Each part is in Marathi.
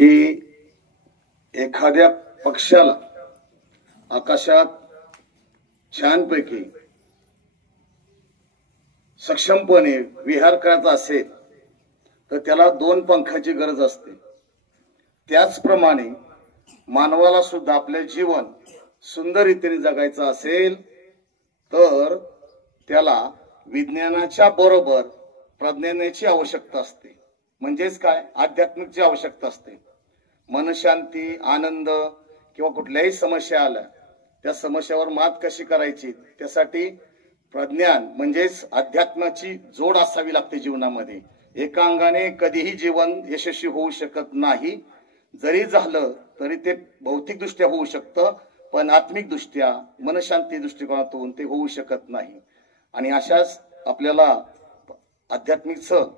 की एखाद्या पक्षाला आकाशात छानपैकी सक्षमपणे विहार करायचा असेल तर त्याला 2 पंखाची गरज असते। त्याचप्रमाणे मानवाला सुद्धा आपले जीवन सुंदर रीतीने जगायचं असेल तर त्याला विज्ञानाच्या बरोबर प्रज्ञानाची आवश्यकता असते। म्हणजेच काय, आध्यात्मिकची आवश्यकता असते। मनशांती, आनंद किंवा कुठल्याही समस्या आल्या त्या समस्यावर मात कशी करायची त्यासाठी प्रज्ञान म्हणजेच अध्यात्माची जोड असावी लागते जीवनामध्ये। एका अंगाने कधीही जीवन यशस्वी होऊ शकत नाही। जरी झालं तरी ते भौतिक दृष्ट्या होऊ शकतं, पण आत्मिक दृष्ट्या मनशांती दृष्टिकोनातून ते होऊ शकत नाही। आणि अशाच आपल्याला आध्यात्मिकचं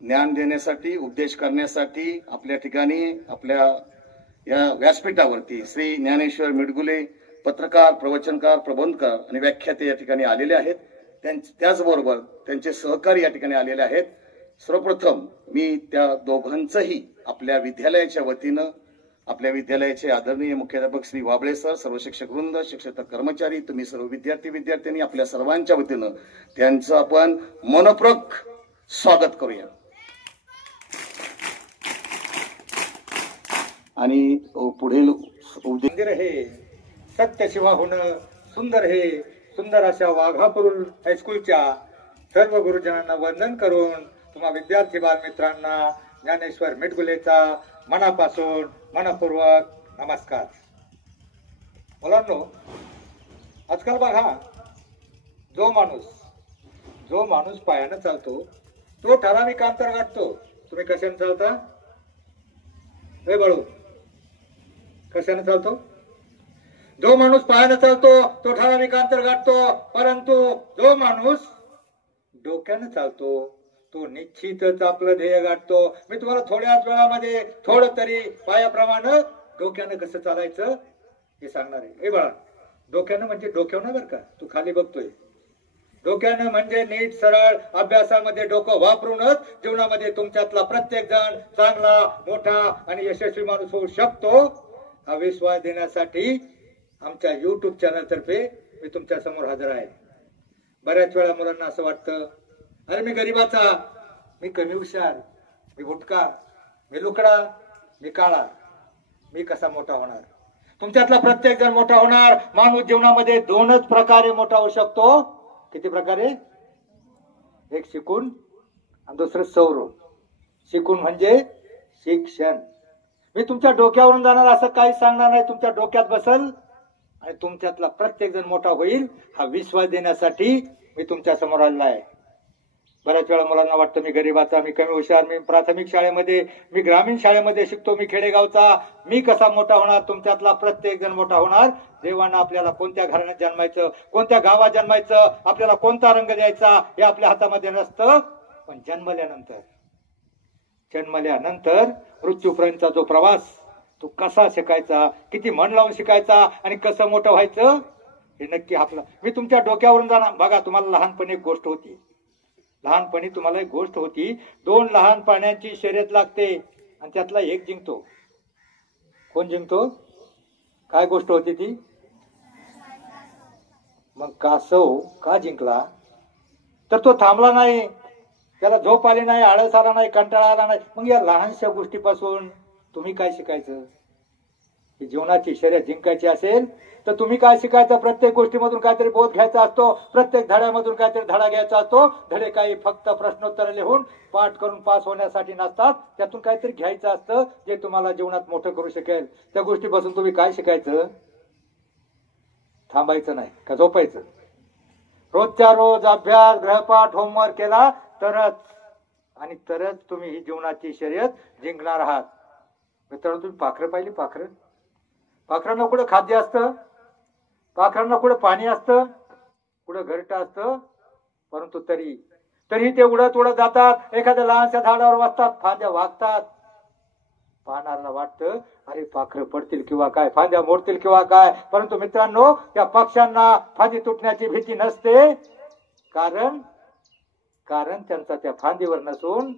ज्ञान देण्यासाठी, उपदेश करण्यासाठी आपल्या ठिकाणी आपल्या या व्यासपीठावरती श्री ज्ञानेश्वर मिडगुले पत्रकार, प्रवचनकार, प्रबंधकार आणि व्याख्याते या ठिकाणी आलेले आहेत। त्याचबरोबर त्यांचे सहकारी या ठिकाणी आलेले आहेत। सर्वप्रथम मी त्या दोघांचंही आपल्या विद्यालयाच्या वतीनं, आपल्या विद्यालयाचे आदरणीय मुख्याध्यापक श्री वाबळे सर, सर्व शिक्षक वृंद, शिक्षक कर्मचारी, तुम्ही सर्व विद्यार्थी आपल्या सर्वांच्या वतीनं त्यांचं आपण मनपूर्वक स्वागत करूया। आणि पुढील मंदिर हे सत्य शिवाहून सुंदर हे सुंदर अशा वाघापूर हायस्कूलच्या सर्व गुरुजनांना वंदन करून तुम्हा विद्यार्थी बालमित्रांना ज्ञानेश्वर मिडगुलेचा मनापासून मनपूर्वक नमस्कार। मुलांनो, आजकाल बघा, जो माणूस पायानं चालतो तो ठराविक अंतर गाठतो। तुम्ही कशाने चालता? हे बाळू, कशाने चालतो? जो माणूस पायानं चालतो तो ठराविक अंतर गाठतो, परंतु जो माणूस डोक्यानं चालतो तो निश्चितच आपलं ध्येय गाठतो। मी तुम्हाला थोड्याच वेळामध्ये थोडं तरी पायाप्रमाणे डोक्यानं कसं चालायचं हे सांगणार आहे। हे बाळा, डोक्यानं म्हणजे डोक्यावर बरं का, तू खाली बघतोय। डोक्यानं म्हणजे नीट सरळ अभ्यासामध्ये डोकं वापरूनच जीवनामध्ये तुमच्यातला प्रत्येक जण चांगला, मोठा आणि यशस्वी माणूस होऊ शकतो हा विश्वास देण्यासाठी आमच्या YouTube चॅनल तर्फे मी तुमच्या समोर हजर आहे। बऱ्याच वेळा मुलांना असं वाटतं, अरे मी गरीबाचा, मी कमी हुशार, मी भुटका, मी लुकडा, मी काळा, मी कसा मोठा होणार? तुमच्यातला प्रत्येक जण मोठा होणार। माणूस जीवनामध्ये 2च प्रकारे मोठा होऊ शकतो। किती प्रकारे? एक शिकून आणि दुसरं सवरून। शिकून म्हणजे शिक्षण। मी तुमच्या डोक्यावरून जाणार असं काही सांगणार नाही, तुमच्या डोक्यात बसल आणि तुमच्यातला प्रत्येक जण मोठा होईल हा विश्वास देण्यासाठी मी तुमच्या समोर आलेला आहे। बऱ्याच वेळा मुलांना वाटतं मी गरीबाचा, मी कमी हुशार, मी प्राथमिक शाळेमध्ये, मी ग्रामीण शाळेमध्ये शिकतो, मी खेडेगावचा, मी कसा मोठा होणार? तुमच्यातला प्रत्येक जण मोठा होणार। देवानं आपल्याला कोणत्या घराण्यात जन्मायचं, कोणत्या गावात जन्मायचं, आपल्याला कोणता रंग द्यायचा हे आपल्या हातामध्ये नसतं। पण जन्मल्यानंतर मृत्यूपर्यंतचा जो प्रवास तो कसा शिकायचा, किती मन लावून शिकायचा आणि कसं मोठं व्हायचं हे नक्की आपलं। मी तुमच्या डोक्यावरून जाणार। बघा, तुम्हाला लहानपणी एक गोष्ट होती, तुम्हाला एक गोष्ट होती, 2 लहान पाण्याची शर्यत लागते आणि त्यातला एक जिंकतो। कोण जिंकतो? काय गोष्ट होती ती? मग कासव का जिंकला? तर तो थांबला नाही, त्याला झोप आली नाही, आळस आला नाही, कंटाळा आला नाही। मग या लहानशा गोष्टीपासून तुम्ही काय शिकायचं? की जीवनाची शर्यत जिंकायची असेल तर तुम्ही काय शिकायचं? प्रत्येक गोष्टीमधून काहीतरी बोध घ्यायचा असतो, प्रत्येक धड्यामधून काहीतरी धडा घ्यायचा असतो। धडे काही फक्त प्रश्नोत्तर लिहून पाठ करून पास होण्यासाठी नसतात, त्यातून काहीतरी घ्यायचं असतं जे तुम्हाला जीवनात मोठं करू शकेल। त्या गोष्टीपासून तुम्ही काय शिकायचं? थांबायचं नाही का झोपायचं? रोजच्या रोज अभ्यास, गृहपाठ, होमवर्क केला तरच तुम्ही ही जीवनाची शर्यत जिंकणार आहात। मित्रांनो, तुम्ही पाखरं पाहिली? पाखरांना कुठं खाद्य असतं, पाखरांना कुठं पाणी असतं, कुठं घरटं असतं, परंतु तरी ते उडत जातात, एखाद्या लहानशा झाडावर बसतात, फांद्या वागतात। पाहणाऱ्याला वाटतं अरे पाखरं पडतील किंवा काय, फांद्या मोडतील किंवा काय, परंतु मित्रांनो त्या पक्ष्यांना फांदी तुटण्याची भीती नसते, कारण त्यांचा त्या फांदीवर नसून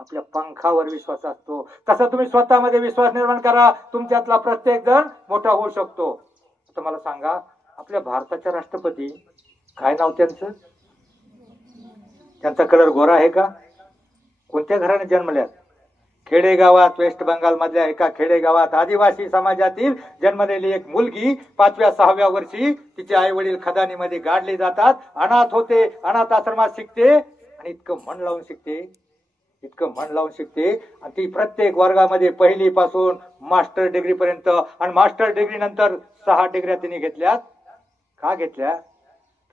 आपल्या पंखावर विश्वास असतो. तसा तुम्ही स्वतःमध्ये विश्वास निर्माण करा, तुमच्यातला प्रत्येक जण मोठा होऊ शकतो. आता मला सांगा, आपल्या भारताच्या राष्ट्रपती काय नाव त्यांचं? त्यांचा कलर गोरा आहे का? कोणत्या घराने जन्मल्यात? खेडेगावात, वेस्ट बंगाल मधल्या एका खेडेगावात आदिवासी समाजातील जन्मलेली एक मुलगी 5व्या-6व्या वर्षी तिचे आई वडील खदानीमध्ये गाडले जातात. अनाथ होते, अनाथ आश्रमात शिकते आणि इतकं मन लावून शिकते आणि ती प्रत्येक वर्गामध्ये पहिली पासून मास्टर डिग्री पर्यंत आणि मास्टर डिग्री नंतर 6 डिग्र्या तिने घेतल्यात. का घेतल्या?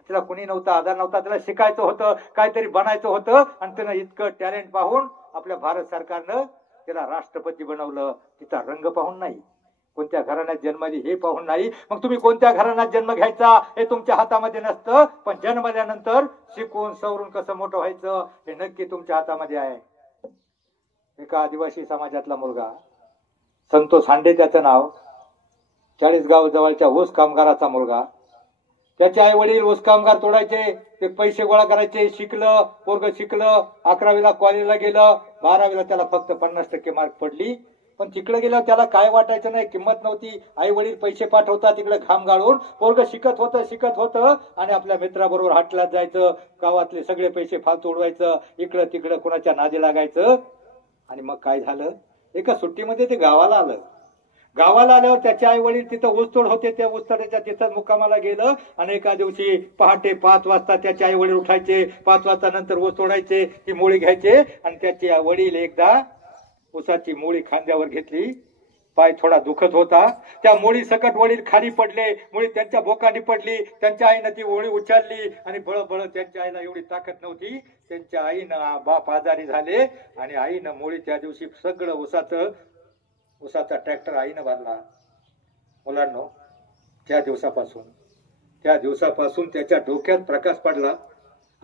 तिला कुणी नव्हता, आधार नव्हता, तिला शिकायचं होतं, काहीतरी बनायचं होतं आणि तिनं इतकं टॅलेंट पाहून आपल्या भारत सरकारनं तिला राष्ट्रपती बनवलं. तिचा रंग पाहून नाही, कोणत्या घराण्यात जन्मली हे पाहून नाही. मग तुम्ही कोणत्या घराण्यात जन्म घ्यायचा हे तुमच्या हातामध्ये नसतं, पण जन्मल्यानंतर शिकून सवरून कसं मोठं व्हायचं हे नक्की तुमच्या हातामध्ये आहे. एका आदिवासी समाजातला मुलगा संतोष हांडे त्याचं नाव, 40गाव जवळच्या ऊस कामगाराचा मुलगा. त्याचे आई वडील ऊस कामगार तोडायचे, ते पैसे गोळा करायचे. शिकलं, पोरग शिकलं, 11वीला कॉलेजला गेलं, 12वीला त्याला फक्त 50% मार्क पडली. पण तिकडे गेल्यावर त्याला काय वाटायचं नाही, किंमत नव्हती. आई वडील पैसे पाठवतात तिकडे घाम गाळून, पोरग शिकत होतं आणि आपल्या मित्राबरोबर हाटलात जायचं, गावातले सगळे पैसे फालतू उडवायचं, इकडं तिकडं कोणाच्या नादी लागायचं. आणि मग काय झालं, एका सुट्टीमध्ये ते गावाला आल्यावर त्याचे आई वडील तिथं ऊसतोड होते, त्या ऊसतोडीच्या तिथं मुक्कामाला गेलं. आणि एका दिवशी पहाटे 5 वाजता त्याचे आई वडील उठायचे, 5 वाजता नंतर ऊस तोडायचे, ती मोळी घ्यायचे आणि त्याचे वडील एकदा ऊसाची मोळी खांद्यावर घेतली, पाय थोडा दुखत होता, त्या मोळी सकट वडील खाली पडले, मोळी त्यांच्या बोकांनी पडली. त्यांच्या आईनं ती मोळी उचलली आणि बळ त्यांच्या आईला एवढी ताकद नव्हती, त्यांच्या आईनं बाप आजारी झाले आणि आईनं मोळी त्या दिवशी सगळं ऊसाचा ट्रॅक्टर आईनं भरला. मुलांनो, त्या दिवसापासून त्याच्या डोक्यात प्रकाश पडला,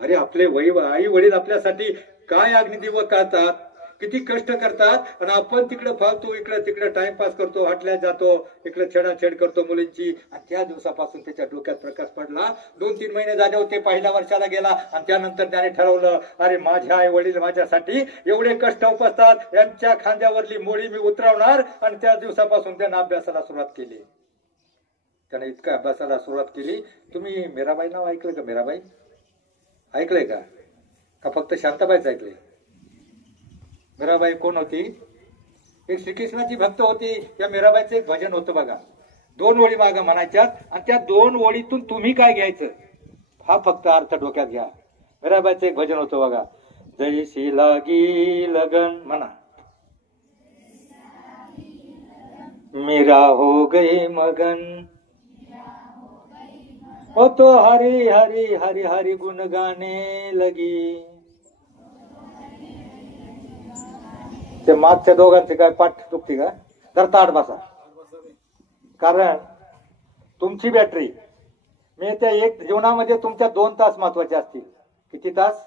अरे आपले आई वडील आपल्यासाठी काय अग्निदिवस काढतात, किती कष्ट करतात आणि आपण तिकडे फालतू इकडे तिकडे टाइमपास करतो, हटल्यात जातो, इकडे छेडाछेड करतो मुलींची. आणि त्या दिवसापासून त्याच्या डोक्यात प्रकाश पडला. 2-3 महिने झाले होते, 1ल्या वर्षाला गेला आणि त्यानंतर त्याने ठरवलं, अरे माझे आई वडील माझ्यासाठी एवढे कष्ट उपसतात, यांच्या खांद्यावरली मोळी मी उतरवणार. आणि त्या दिवसापासून त्याने अभ्यासाला सुरुवात केली. त्याने इतका अभ्यासाला सुरुवात केली. तुम्ही मीराबाई नाव ऐकलं का? मीराबाई ऐकलंय का फक्त शांताबाईच ऐकले? मीराबाई कोण होती? एक श्रीकृष्णाची भक्त होती. त्या मीराबाईचं एक भजन होतं बघा, 2 ओळी मागं म्हणायच्यात आणि त्या 2 ओळीतून तुम्ही काय घ्यायचं हा फक्त अर्थ डोक्यात घ्या. मीराबाईचं एक भजन होतं बघा, जैसी लागी लगन म्हणा, मीरा हो गई मगन, ओ तो हरी हरी हरी हरी गुण गाने लगी. ते मागच्या दोघांचे काय पाठ दुखते का? तर ताट बसा, कारण तुमची बॅटरी मी त्या एक जीवनामध्ये तुमच्या 2 तास महत्वाचे असतील. किती तास?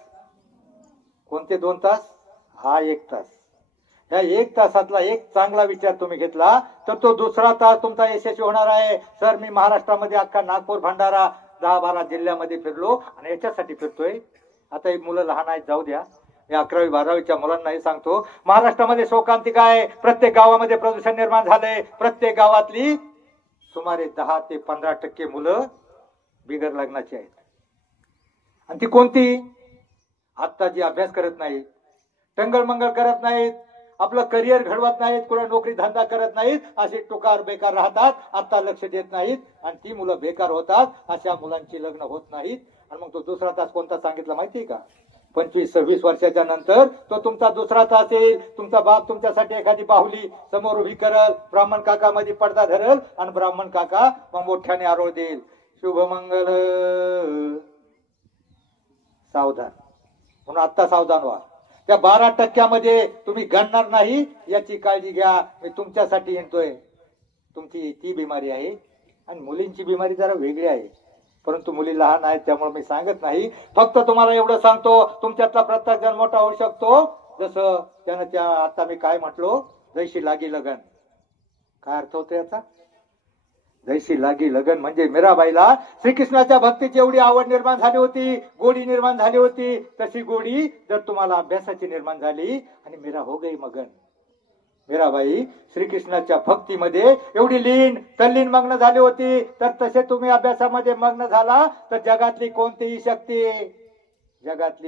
कोणते 2 तास? हा 1 तास. या 1 तासातला एक चांगला विचार तुम्ही घेतला तर तो दुसरा तास तुमचा यशस्वी होणार आहे. सर, मी महाराष्ट्रामध्ये अख्खा नागपूर, भंडारा 10-12 जिल्ह्यामध्ये फिरलो आणि याच्यासाठी फिरतोय. आता एक मुलं लहान आहेत, जाऊ द्या. मी 11वी-12वीच्या मुलांनाही सांगतो, महाराष्ट्रामध्ये शोकांतिका आहे. प्रत्येक गावामध्ये प्रदूषण निर्माण झालंय. प्रत्येक गावातली सुमारे 10 ते 15% मुलं बिगर लग्नाची आहेत. आणि ती कोणती? आता जी अभ्यास करत नाहीत, टंगळमंगळ करत नाहीत, आपलं करिअर घडवत नाहीत, कुठे नोकरी धंदा करत नाहीत, असे टुकार बेकार राहतात, आता लक्ष देत नाहीत आणि ती मुलं बेकार होतात. अशा मुलांची लग्न होत नाहीत. आणि मग तो दुसरा तास कोणता सांगितला माहितीये का? 25-26 वर्षाच्या नंतर तो तुमचा दुसरा तास येईल. तुमचा बाप तुमच्यासाठी एखादी बाहुली समोर उभी करल, ब्राह्मण काका मध्ये पडदा धरल आणि ब्राह्मण काका मग मोठ्याने आरोळ देईल, शुभमंगल. सावधान. म्हणून आता सावधान व्हा. त्या 12% तुम्ही गणणार नाही याची काळजी घ्या. मी तुमच्यासाठी येतोय. तुमची ती बिमारी आहे आणि मुलींची बिमारी जरा वेगळी आहे, परंतु मुली लहान आहेत त्यामुळे मी सांगत नाही. फक्त तुम्हाला एवढं सांगतो, तुमच्यातला प्रत्येक जण मोठा होऊ शकतो. जसं त्यानं त्या आता मी काय म्हटलो, जैशी लागी लगन. काय अर्थ होतो याचा? जैशी लागी लगन म्हणजे मीराबाईला श्रीकृष्णाच्या भक्तीची एवढी आवड निर्माण झाली होती, गोडी निर्माण झाली होती, तशी गोडी जर तुम्हाला अभ्यासाची निर्माण झाली आणि मीरा हो गई मगन. मीराबाई श्रीकृष्णाच्या भक्तीमध्ये एवढी तल्लीन मग्न झाली होती, तर तसे तुम्ही अभ्यासामध्ये मग्न झाला तर जगातली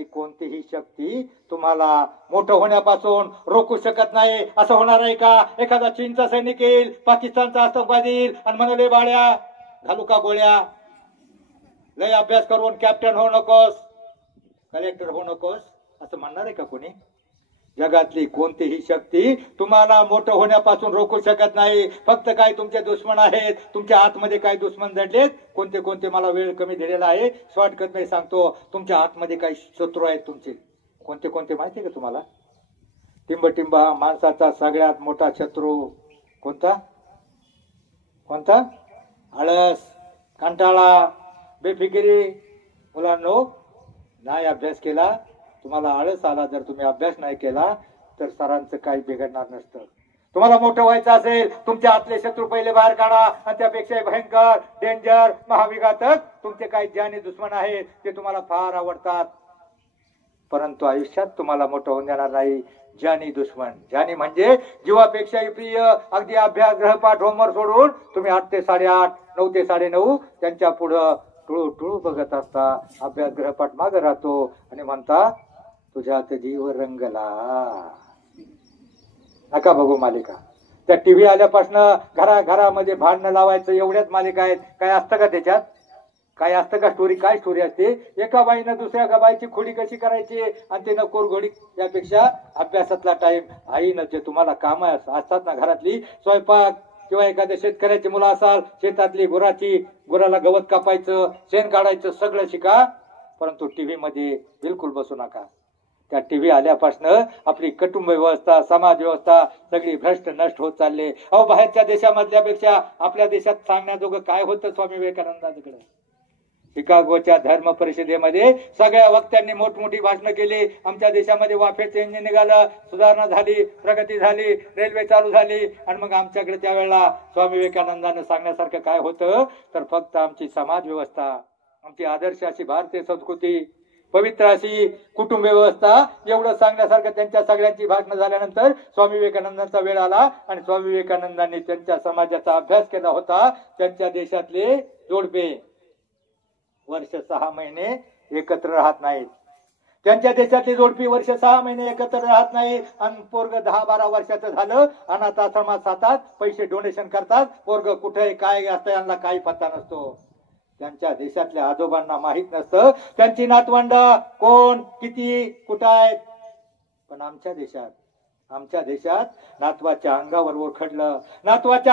कोणतीही शक्ती तुम्हाला मोठं होण्यापासून रोखू शकत नाही. असं होणार आहे का? एखादा चीनचा सैनिक येईल, पाकिस्तानचा आतंकवादी येईल आणि म्हणाले बाळ्या घालू का गोळ्या, लय अभ्यास करून कॅप्टन होऊ नकोस, कलेक्टर होऊ नकोस, असं म्हणणार आहे का कोणी? जगातली कोणतीही शक्ती तुम्हाला मोठं होण्यापासून रोखू शकत नाही. फक्त काय तुमचे दुश्मन आहेत, तुमच्या आतमध्ये काय दुश्मन दडलेत. कोणते कोणते मला वेळ कमी दिलेला आहे, शॉर्टकट मध्ये सांगतो. तुमच्या आतमध्ये काही शत्रू आहेत तुमचे. कोणते कोणते माहिती का तुम्हाला? टिंब हा माणसाचा सगळ्यात मोठा शत्रू. कोणता? आळस, कंटाळा, बेफिकिरी. मुलांनो, नाही अभ्यास केला, तुम्हाला आळस आला, जर तुम्ही अभ्यास नाही केला तर सरांचं काही बिघडणार नसतं. तुम्हाला मोठं व्हायचं असेल, तुमच्या आतले शत्रू पहिले बाहेर काढा आणि त्यापेक्षा भयंकर, डेंजर, महाविघातक तुमचे काही जानी दुश्मन आहेत, ते तुम्हाला फार आवडतात, परंतु आयुष्यात तुम्हाला मोठं होऊन देणार नाही. जानी दुश्मन, जानी म्हणजे जीवापेक्षाही प्रिय. अगदी अभ्यास, ग्रहपाठ, होमवर्क सोडून तुम्ही 8 ते 8:30, 9 ते 9:30 त्यांच्या पुढं टुळू बघत असता. अभ्यास ग्रहपाठ माग राहतो आणि म्हणता तुझ्यात जीव रंगला. नका बघू मालिका. त्या टीव्ही आल्यापासून घरामध्ये भांडणं लावायचं एवढ्याच मालिका आहेत. काय असतं का त्याच्यात? काय असतं का स्टोरी? काय स्टोरी असते? एका बाईनं दुसऱ्या बाईची खोडी कशी करायची आणि ते नकोर घोडी. त्यापेक्षा अभ्यासातला टाइम, आईनं जे तुम्हाला काम असतात ना घरातली, स्वयंपाक किंवा एखाद्या शेतकऱ्याची मुलं असाल, शेतातली गुराला गवत कापायचं, शेण काढायचं, सगळं शिका. परंतु टीव्ही मध्ये बिलकुल बसू नका. त्या टीव्ही आल्यापासून आपली कुटुंब व्यवस्था, समाज व्यवस्था सगळी भ्रष्ट नष्ट होत चालले. अहो, बाहेरच्या देशामधल्यापेक्षा आपल्या देशात सांगण्याजोगं काय होतं स्वामी विवेकानंदांकडे. शिकागोच्या धर्म परिषदेमध्ये सगळ्या वक्त्यांनी मोठमोठी भाषणं केली. आमच्या देशामध्ये वाफेचं इंजिन निघालं, सुधारणा झाली, प्रगती झाली, रेल्वे चालू झाली. आणि मग आमच्याकडे त्यावेळेला स्वामी विवेकानंदांना सांगण्यासारखं काय होतं? तर फक्त आमची समाज व्यवस्था, आमची आदर्श अशी भारतीय संस्कृती, पवित्र अशी कुटुंब व्यवस्था, एवढं सांगण्यासारखं त्यांच्या सगळ्यांची भाषणं झाल्यानंतर स्वामी विवेकानंदांचा वेळ आला आणि स्वामी विवेकानंदांनी त्यांच्या समाजाचा अभ्यास केला होता. त्यांच्या देशातले जोडपे वर्ष 6 महिने एकत्र राहत नाहीत. त्यांच्या देशातली जोडपी वर्ष 6 महिने एकत्र राहत नाही. आणि पोरग 10-12 वर्षाचं झालं, अनाथ आश्रमात जातात, पैसे डोनेशन करतात. पोरग कुठे काय असतं यांना काही पत्ता नसतो. त्यांच्या देशातल्या आजोबांना माहित नसतं त्यांची नातवंड कोण, किती, कुठं आहेत. पण आमच्या देशात नातवाच्या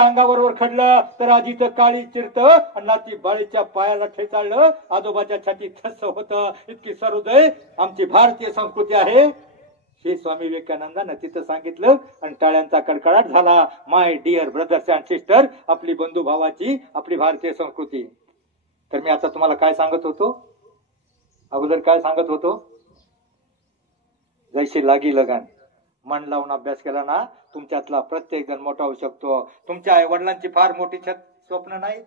अंगावर खडलं तर आजीचं काळी चिरतं आणि नाती बाळीच्या पायाला ठेचाळलं, आजोबाच्या छातीत थस्स होतं. इतकी सरोदय आमची भारतीय संस्कृती आहे. हे स्वामी विवेकानंदांना तिथं सांगितलं आणि टाळ्यांचा कडकडाट झाला. My dear brothers and sister, आपली बंधू भावाची आपली भारतीय संस्कृती. तर मी आता तुम्हाला काय सांगत होतो? अगोदर काय सांगत होतो? जैशी लागी लगन. मन लावून अभ्यास केला ना, तुमच्यातला प्रत्येक जण मोठा होऊ शकतो. तुमच्या आई वडिलांची फार मोठी स्वप्न नाहीत.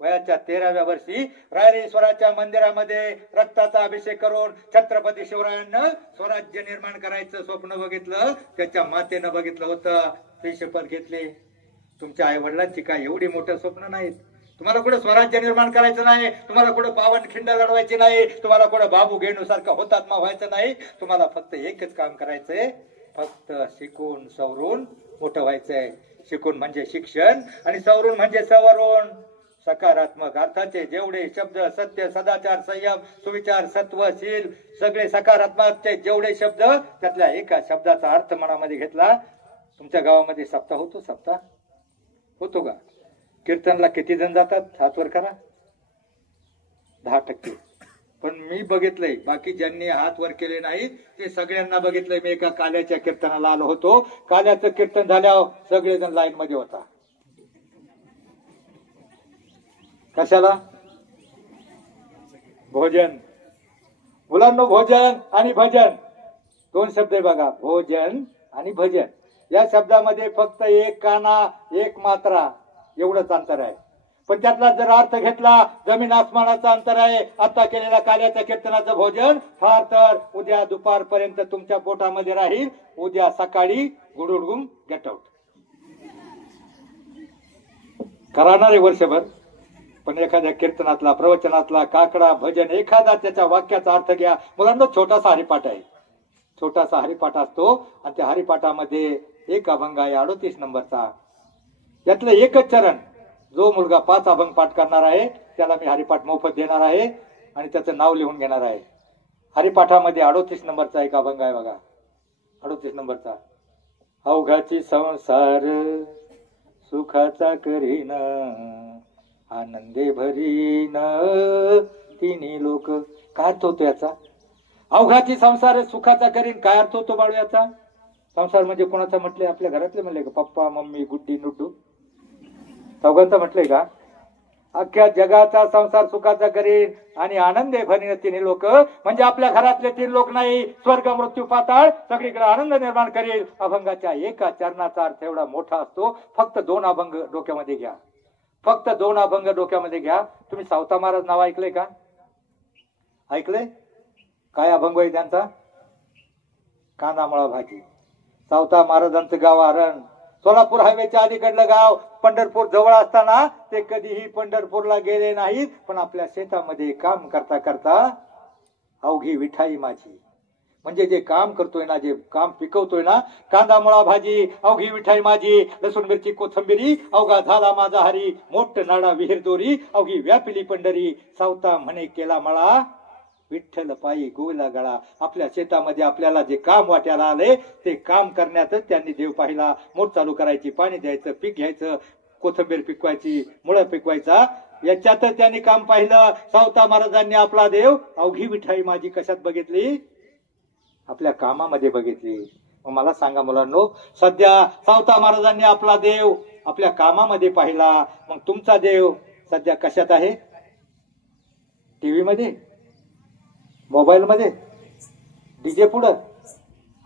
वयाच्या 13व्या वर्षी रायरेश्वराच्या मंदिरामध्ये रक्ताचा अभिषेक करून छत्रपती शिवरायांना स्वराज्य निर्माण करायचं स्वप्न बघितलं. त्याच्या मातेनं बघितलं होतं, ते शपथ घेतली. तुमच्या आई वडिलांची काय एवढी मोठं स्वप्न नाहीत. तुम्हाला कुठे स्वराज्य निर्माण करायचं नाही, तुम्हाला कुठे पावनखिंड लढवायची नाही, तुम्हाला कुठे बाबू गेणूसारखा हुतात्मा व्हायचं नाही. तुम्हाला फक्त एकच काम करायचंय, फक्त शिकून सवरून मोठं व्हायचंय. शिकून म्हणजे शिक्षण आणि सवरून म्हणजे सवरून. सकारात्मक अर्थाचे जेवढे शब्द, सत्य, सदाचार, संयम, सुविचार, सत्वशील, सगळे सकारात्मक जेवढे शब्द, त्यातल्या एका शब्दाचा अर्थ मनामध्ये घेतला. तुमच्या गावामध्ये सप्ताह होतो? सप्ताह होतो का? कीर्तनला किती जण जातात? हातवर करा. 10%. पण मी बघितलंय, बाकी ज्यांनी हात वर केले नाही ते सगळ्यांना बघितलंय. मी एका काल्याच्या कीर्तनाला आलो होतो. काल्याचं कीर्तन झाल्यावर सगळेजण लाईन मध्ये होता. कशाला? भोजन. मुलांना, भोजन आणि भजन 2 शब्द आहे बघा. भोजन आणि भजन या शब्दामध्ये फक्त एक काना, एक मात्रा एवढंच अंतर आहे. पण त्यातला जर अर्थ घेतला, जमीन आसमानाचा अंतर आहे. आता केलेल्या कार्याच्या कीर्तनाचं भोजन फार तर उद्या दुपारपर्यंत तुमच्या पोटामध्ये राहील. उद्या सकाळी गुडुडगुम गेट आउट करणार आहे वर्षभर. पण एखाद्या कीर्तनातला, प्रवचनातला, काकडा, भजन, एखादा त्याच्या वाक्याचा अर्थ घ्या. मुलांना छोटासा हरिपाठ आहे, छोटासा हरिपाठ असतो आणि त्या हरिपाठामध्ये एक अभंग आहे 38 नंबरचा. यातलं एकच चरण. जो मुलगा 5 अभंग पाठ करणार आहे त्याला मी हरिपाठ मोफत देणार आहे आणि त्याचं नाव लिहून घेणार आहे. हरिपाठामध्ये 38 नंबरचा एक अभंग आहे बघा, 38 नंबरचा. अवघाची संसार सुखाचा करीन, आनंदे भरीन तिन्ही लोक. काय अर्थ होतो याचा? अवघाची संसार सुखाचा करीन, काय अर्थ होतो बाळू याचा? संसार म्हणजे कोणाचा म्हटले? आपल्या घरातले म्हणले का? पप्पा, मम्मी, गुड्डी, नुड्डू, चौघांचा म्हटलंय का? अख्ख्या जगाचा संसार सुखाचा करीन आणि आनंदे भरीन तिन्ही लोक. म्हणजे आपल्या घरातले 3 लोक नाही, स्वर्ग, मृत्यू, पाताळ सगळीकडे आनंद निर्माण करेल. अभंगाच्या एका चरणाचा अर्थ एवढा मोठा असतो. फक्त 2 अभंग डोक्यामध्ये घ्या, फक्त 2 अभंग डोक्यामध्ये घ्या. तुम्ही सावता महाराज नाव ऐकलंय का? ऐकलंय? काय अभंग आहे त्यांचा? कांदामळा भाजी. सावता महाराजांचं गाव आरण, सोलापूर हायवेच्या अलीकडलं गाव. पंढरपूर जवळ असताना ते कधीही पंढरपूरला गेले नाहीत, पण आपल्या शेतामध्ये काम करता करता अवघी विठाई माझी, म्हणजे जे काम करतोय ना, जे काम पिकवतोय ना, कांदा मुळा भाजी, अवघी विठाई माझी, लसूण मिरची कोथंबिरी, अवघा झाला माझा हरी, मोठ नाडा विहीर दोरी, अवघी व्यापिली पंढरी, सावता म्हणे केला मळा, विठ्ठल पायी गोविला गळा. आपल्या शेतामध्ये आपल्याला जे काम वाट्याला आले ते काम करण्यातच त्यांनी देव पाहिला. मोठ चालू करायची, पाणी द्यायचं, पीक घ्यायचं, कोथंबीर पिकवायची, मुळा पिकवायचा, याच्यातच त्यांनी काम पाहिलं. सावता महाराजांनी आपला देव अवघी विठाई माझी कशात बघितली? आपल्या कामामध्ये बघितली. मग मला सांगा मुलांनो, सध्या सावता महाराजांनी आपला देव आपल्या कामामध्ये पाहिला. मग तुमचा देव सध्या कशात आहे? टीव्ही मध्ये, मोबाईल मध्ये, डीजे पुढं,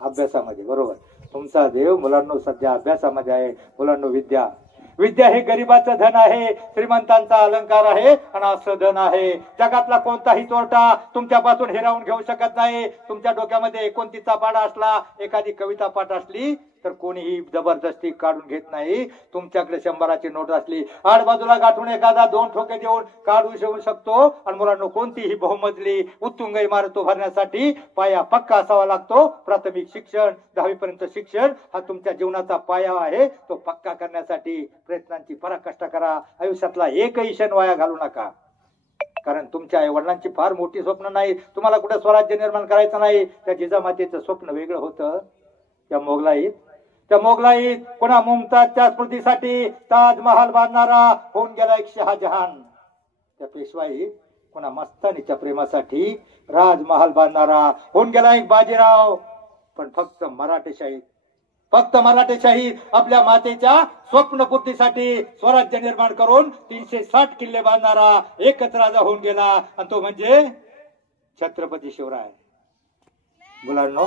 अभ्यासामध्ये. बरोबर. तुमचा देव मुलांनो सध्या अभ्यासामध्ये आहे. मुलांनो, विद्या, विद्या हे गरिबाचं धन आहे, श्रीमंतांचा अलंकार आहे आणि असं धन आहे. जगातला कोणताही चोरटा तुमच्यापासून हिरावून घेऊ शकत नाही. तुमच्या डोक्यामध्ये कोणतीचा पाडा असला, एखादी कविता पाठ असली तर कोणीही जबरदस्ती काढून घेत नाही. तुमच्याकडे 100ची नोट असली, आड बाजूला गाठून एखादा 2 ठोके देऊन काढू शकतो. आणि मुलांनो, कोणतीही बहुमजली उत्तुंग इमारत उभारण्यासाठी पाया पक्का असावा लागतो. प्राथमिक शिक्षण, 10वी पर्यंत शिक्षण हा तुमच्या जीवनाचा पाया आहे. तो पक्का करण्यासाठी प्रयत्नांची पराकाष्ठा करा. आयुष्यातला एकही क्षण वाया घालू नका. कारण तुमच्या आई वडिलांची फार मोठी स्वप्न नाही. तुम्हाला कुठे स्वराज्य निर्माण करायचं नाही. त्या जिजामातेचं स्वप्न वेगळं होतं. त्या मोगलाईत कोणा मुमताजच्या स्मृतीसाठी ताजमहाल बांधणारा होऊन गेला एक शहाजहान. त्या पेशवाई कोणा मस्तानीच्या प्रेमासाठी राजमहाल बांधणारा होऊन गेला एक बाजीराव. पण फक्त मराठेशाही आपल्या मातेच्या स्वप्नपूर्तीसाठी स्वराज्य निर्माण करून 360 किल्ले बांधणारा एकच राजा होऊन गेला, आणि तो म्हणजे छत्रपती शिवराय. मुलांनो,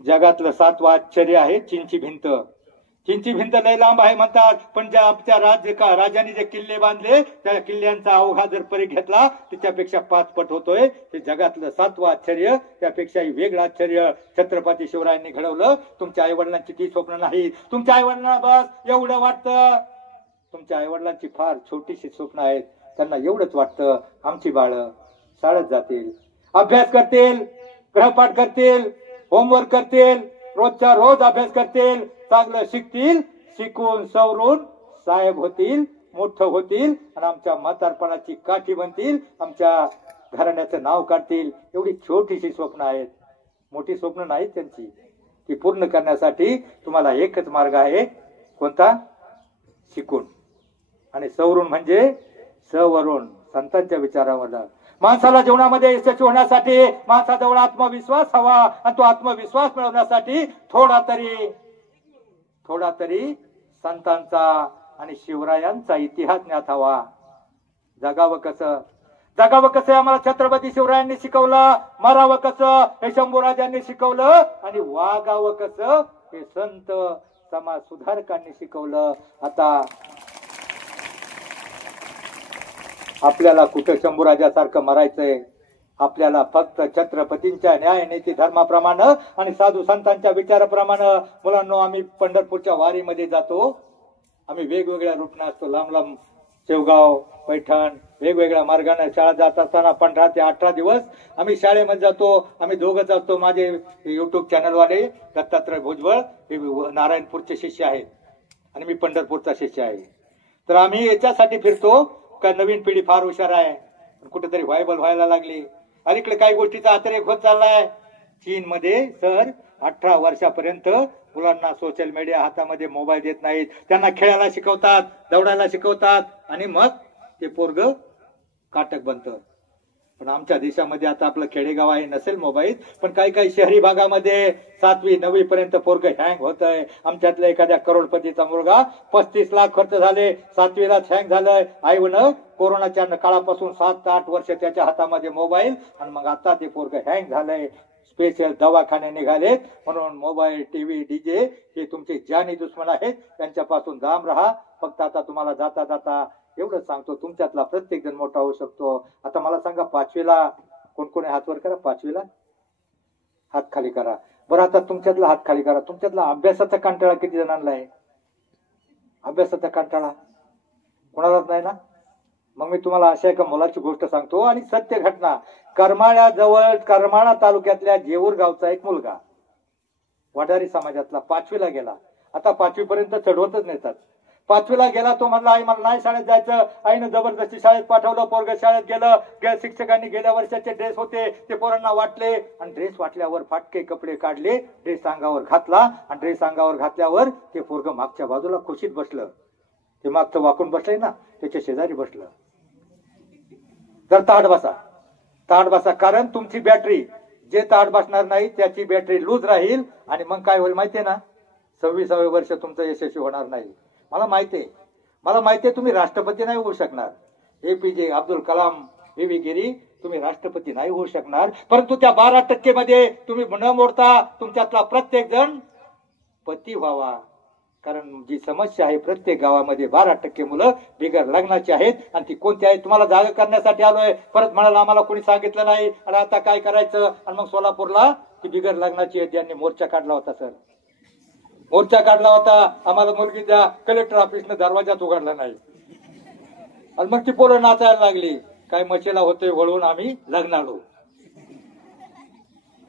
जगातलं 7वं आश्चर्य आहे चिंची भिंत. चिंची भिंत लय लांब आहे म्हणतात, पण ज्या आमच्या राजांनी जे किल्ले बांधले त्या किल्ल्यांचा अवघा जर परीख घेतला त्याच्यापेक्षा 5 पट होतोय. हे जगातलं 7वं आश्चर्य, त्यापेक्षाही वेगळं आश्चर्य छत्रपती शिवरायांनी घडवलं. तुमच्या आई वडिलांची ती स्वप्न नाही. तुमच्या आई वडिलांना बस एवढं वाटतं, तुमच्या आई वडिलांची फार छोटीशी स्वप्न आहेत. त्यांना एवढंच वाटतं, आमची बाळं शाळेत जातील, अभ्यास करतील, गृहपाठ करतील, होमवर्क करतील, रोजच्या रोज अभ्यास करतील, चांगलं शिकतील, शिकून सवरून साहेब होतील, मोठं होतील आणि आमच्या म्हातारपणाची काठी बनतील, आमच्या घराण्याचं नाव काढतील. एवढी छोटीशी स्वप्न आहेत, मोठी स्वप्न नाहीत त्यांची. ती पूर्ण करण्यासाठी तुम्हाला एकच मार्ग आहे. कोणता? शिकून आणि सवरून, म्हणजे सवरून, संतांच्या विचारावर. माणसाला जीवनामध्ये यशस्वी होण्यासाठी माणसाजवळ आत्मविश्वास हवा, आणि तो आत्मविश्वास मिळवण्यासाठी थोडा तरी संतांचा आणि शिवरायांचा इतिहास ज्ञात हवा. जगावं कसं आम्हाला छत्रपती शिवरायांनी शिकवलं. मरावं कसं हे शंभूराजांनी शिकवलं. आणि वागावं कसं हे संत समाज सुधारकांनी शिकवलं. आता आपल्याला कुठं शंभूराजासारखं मरायचंय, आपल्याला फक्त छत्रपतींच्या न्याय नीती धर्माप्रमाणे आणि साधू संतांच्या विचाराप्रमाणे मुलांना आम्ही पंढरपूरच्या वारीमध्ये जातो. आम्ही वेगवेगळ्या रूटने असतो, लांब लांब शेवगाव, पैठण, वेगवेगळ्या मार्गाने शाळा जात असताना 15 ते 18 दिवस आम्ही शाळेमध्ये जातो. आम्ही दोघंच असतो. माझे युट्यूब चॅनलवाले दत्तात्रय भुजबळ हे नारायणपूरचे शिष्य आहेत आणि मी पंढरपूरचा शिष्य आहे. तर आम्ही याच्यासाठी फिरतो का नवीन पिढी फार हुशार आहे, कुठेतरी व्हायबल व्हायला लागली. अलीकडे काही गोष्टीचा अतिरेक होत चाललाय. चीन मध्ये सर 18 वर्षापर्यंत मुलांना सोशल मीडिया हातामध्ये मोबाईल देत नाहीत. त्यांना खेळायला शिकवतात, दौडायला शिकवतात आणि मग ते पोरग काटक बनतं. पण आमच्या देशामध्ये आता आपलं खेडेगाव आहे, नसेल मोबाईल, पण काही काही शहरी भागामध्ये 7वी 9वी पर्यंत पोरग हँग होत आहे. आमच्यातल्या एखाद्या करोडपतीचा मुलगा 35 लाख खर्च झाले, 7वी लाच हँग झालंय. आई म्हण कोरोनाच्या काळापासून 7 ते 8 वर्ष त्याच्या हातामध्ये मोबाईल आणि मग आता ते पोरग हँग झालंय. स्पेशल दवाखाने निघालेत. म्हणून मोबाईल, टीव्ही, डीजे हे तुमचे जानी दुश्मन आहेत. त्यांच्यापासून लांब राहा. फक्त आता तुम्हाला जाता जाता एवढंच सांगतो, तुमच्यातला प्रत्येक जण मोठा होऊ शकतो. आता मला सांगा 5वीला कोण कोण हात वर करा. 5वीला हात खाली करा. बरं आता तुमच्यातला हात खाली करा. तुमच्यातला अभ्यासाचा कंटाळा किती जणांना आहे? अभ्यासाचा कंटाळा कोणालाच नाही ना? मग मी तुम्हाला अशा एका मुलाची गोष्ट सांगतो आणि सत्य घटना. करमाळ्याजवळ करमाळा तालुक्यातल्या जेऊर गावचा एक मुलगा वडारी समाजातला 5वीला गेला. आता 5वी पर्यंत चढवतच नेतात. 5वीला गेला. तो म्हणला आई मला नाही शाळेत जायचं. आईनं जबरदस्ती शाळेत पाठवलं. पोरग शाळेत गेलं. शिक्षकांनी गेल्या वर्षाचे ड्रेस होते ते पोरांना वाटले आणि ड्रेस वाटल्यावर फाटके कपडे काढले, ड्रेस अंगावर घातला आणि ड्रेस अंगावर घातल्यावर ते पोरग मागच्या बाजूला खुशीत बसलं. ते मागचं वाकून बसलंय ना, त्याच्या शेजारी बसलं. तर ताट बसा, ताट बसा. कारण तुमची बॅटरी, जे ताट बसणार नाही त्याची बॅटरी लूज राहील आणि मग काय होईल माहितीये ना, 26वे वर्ष तुमचं यशस्वी होणार नाही. मला माहितीये तुम्ही राष्ट्रपती नाही होऊ शकणार. APJ अब्दुल कलाम, VV गिरी तुम्ही राष्ट्रपती नाही होऊ शकणार. परंतु त्या 12% मध्ये तुम्ही न मोडता तुमच्यातला प्रत्येक जण पती व्हावा. कारण जी समस्या आहे प्रत्येक गावामध्ये 12% मुलं बिगर लग्नाची आहेत आणि ती कोणती आहेत तुम्हाला जागा करण्यासाठी आलोय. परत म्हणाला आम्हाला कोणी सांगितलं नाही आणि आता काय करायचं. आणि मग सोलापूरला ती बिगर लग्नाची आहेत यांनी मोर्चा काढला होता. सर मोर्चा काढला होता. आम्हाला मुलगी द्या. कलेक्टर ऑफिसनं दरवाजाच उघडला नाही आणि मग ती पोरं नाचायला लागली. काय मचेला होतोय वळून आम्ही लग्नालो.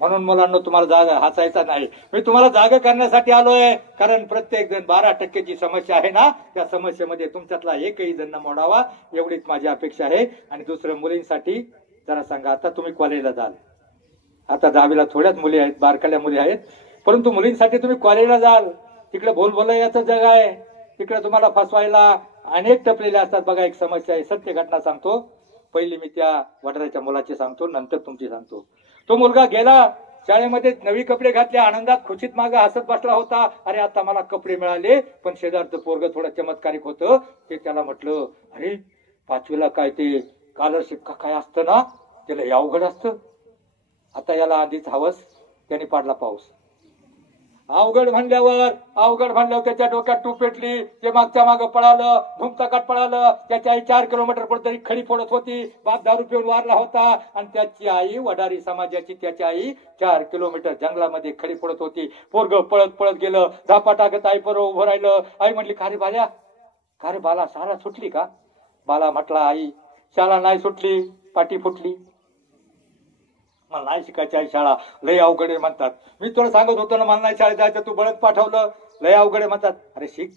म्हणून मुलांना तुम्हाला जागा हसायचा नाही. मी तुम्हाला जागा करण्यासाठी आलोय. कारण प्रत्येक जण 12%ची समस्या आहे ना, त्या समस्येमध्ये तुमच्यातला एकही जण न मोडावा एवढीच माझी अपेक्षा आहे. आणि दुसरं मुलींसाठी जरा सांगा. आता तुम्ही कॉलेजला जाल. आता 10वीला थोड्याच मुली आहेत, बारकाल्या मुली आहेत. परंतु मुलींसाठी तुम्ही कॉलेजला जाल. तिकडे भोलभोलैयाचं जग आहे. तिकडे तुम्हाला फसवायला अनेक टपलेले असतात. बघा एक समस्या आहे. सत्य घटना सांगतो. पहिली मी त्या वडराच्या मुलाची सांगतो, नंतर तुमची सांगतो. तो मुलगा गेला शाळेमध्ये, नवी कपडे घातले, आनंदात खुशीत मागे हसत बसला होता. अरे आता मला कपडे मिळाले. पण शेजारचं पोरग थोडं चमत्कारिक होतं. ते त्याला म्हटलं अरे 5वीला काय ते स्कॉलरशिप का काय असतं ना, त्याला अवघड असतं. आता याला आधीच हवस, त्याने पाडला पाऊस. अवघड म्हणल्यावर त्याच्या डोक्यात टूप पेटली. ते मागच्या मागं पळालं, धुमचाकाट पळालं. त्याची आई 4 किलोमीटर पुढे तरी खडी फोडत होती. बाप दारू पिऊन वारला होता आणि त्याची आई वडारी समाजाची, त्याची आई 4 किलोमीटर जंगलामध्ये खडी फोडत होती. पोरग पळत पळत गेलं. झापा टाकत आई बरोबर उभं राहिलं. आई म्हणली का रे बाला शाळा सुटली का? बाला म्हटला आई शाळा नाही सुटली, पाठी फुटली. मला नाही शिकायची आई शाळा, लय अवघड आहे म्हणतात. मी तुला सांगत होतो ना मला नाही शाळेत जायचं, तू बळत पाठवलं, लय अवघड आहे म्हणतात. अरे शिक.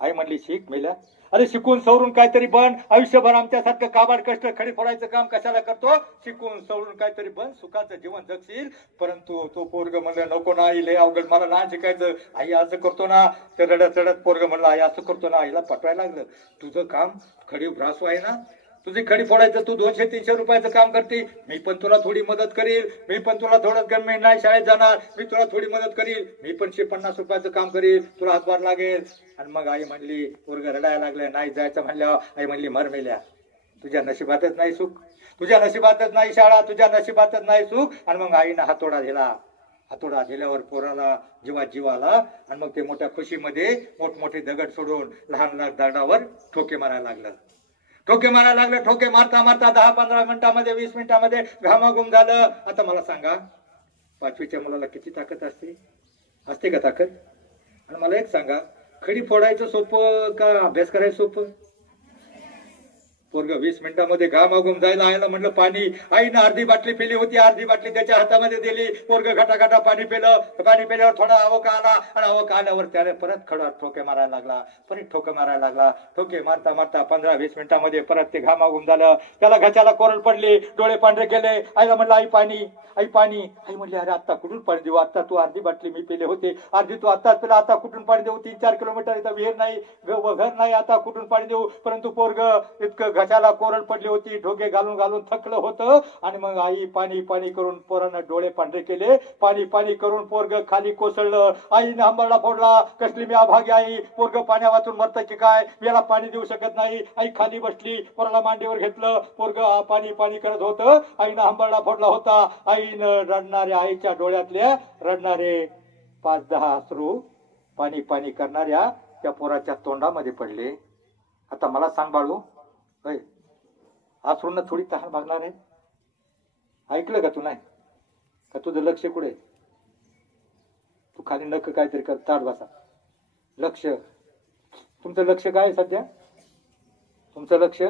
आई म्हणली शिक मेल्या. अरे शिकून सवरून काहीतरी बन. आयुष्यभर आमच्यासारखं काबाड कष्ट खडी फोडायचं काम कशाला करतो? शिकून सवरून काहीतरी बन, सुखाचं जीवन जगशील. परंतु तो पोरग म्हणलं नको ना आई, लय अवघड, मला नाही शिकायचं. आई असं करतो ना, ते रडत रडत पोरग म्हणलं आई असं करतो ना. आईला पटवायला लागलं तुझं काम खडी भ्रासू आहे ना, तुझी खडी फोडायचं, तू 200-300 रुपयाचं काम करते. मी पण तुला थोडी मदत करील. मी पण तुला थोडं, मी नाही शाळेत जाणार, मी तुला थोडी मदत करील. मी पण 150 रुपयाचं काम करील, तुला हातभार लागेल. आणि मग आई म्हणली, पोरग रडायला लागलं, नाही जायचं म्हणल्यावर आई म्हणली मर मेल्या, तुझ्या नशिबातच नाही सुख, तुझ्या नशिबातच नाही शाळा, तुझ्या नशिबातच नाही सुख. आणि मग आईनं हातोडा दिला. हातोडा दिल्यावर पोराला जीवात जीव आला आणि मग ते मोठ्या खुशीमध्ये मोठमोठे दगड सोडून लहान लहान दगडावर ठोके मारायला लागलं. ठोके मारायला लागलं. ठोके मारता मारता 10-15 मिनिटांमध्ये 20 मिनिटांमध्ये घामाघूम झालं. आता मला सांगा, 5वीच्या मुलाला किती ताकद असते? असते का ताकद? आणि मला एक सांगा, खडी फोडायचं सोपं का अभ्यास करायचं सोपं? पोरग 20 मिनिटांमध्ये घामाघूम जायला आयला म्हटलं पाणी. आईनं अर्धी बाटली पिली होती, अर्धी बाटली त्याच्या हातामध्ये दिली. पोरग घटाघटा पाणी पिलं. पाणी पिल्यावर थोडा आवक आला आणि आवक आल्यावर त्याने परत खडा ठोके मारायला लागला. परत ठोके मारायला लागला. ठोके मारता मारता 15-20 मिनिटांमध्ये परत ते घामाघूम झालं. त्याला घशाला कोरड पडली, डोळे पांढरे केले. आईला म्हणलं आई पाणी, आई पाणी. आई म्हणली अरे आता कुठून पाणी देऊ? आता तू अर्धी बाटली मी पिले होते, अर्धी तू आताच पिला, आता कुठून पाणी देऊ? 3-4 किलोमीटर इथं विहीर नाही, घर नाही, आता कुठून पाणी देऊ? परंतु पोरग इतकं घशाला कोरड पडली होती, ढोके घालून घालून थकलं होतं. आणि मग आई पाणी पाणी करून पोरानं डोळे पांढरे केले. पाणी पाणी करून पोरग खाली कोसळलं. आईने हंबरडा फोडला, कसली मी अभागी आई, पोरग पाण्या वाचून मरतं की काय, मी याला पाणी देऊ शकत नाही. आई खाली बसली, पोराला मांडीवर घेतलं. पोरग पाणी पाणी करत होतं. आईनं हंबरडा फोडला होता. आईनं रडणाऱ्या आईच्या डोळ्यातल्या रडणारे 5-10 अश्रू पाणी पाणी करणाऱ्या त्या पोराच्या तोंडामध्ये पडले. आता मला सांग बाळू, अश्रूंना थोडी तहान भागणार आहे? ऐकलं का तू? नाही का? तुझं लक्ष कुठे? तू खाली नक काहीतरी कर, ताट बसा. लक्ष, तुमचं लक्ष काय सध्या? तुमचं लक्ष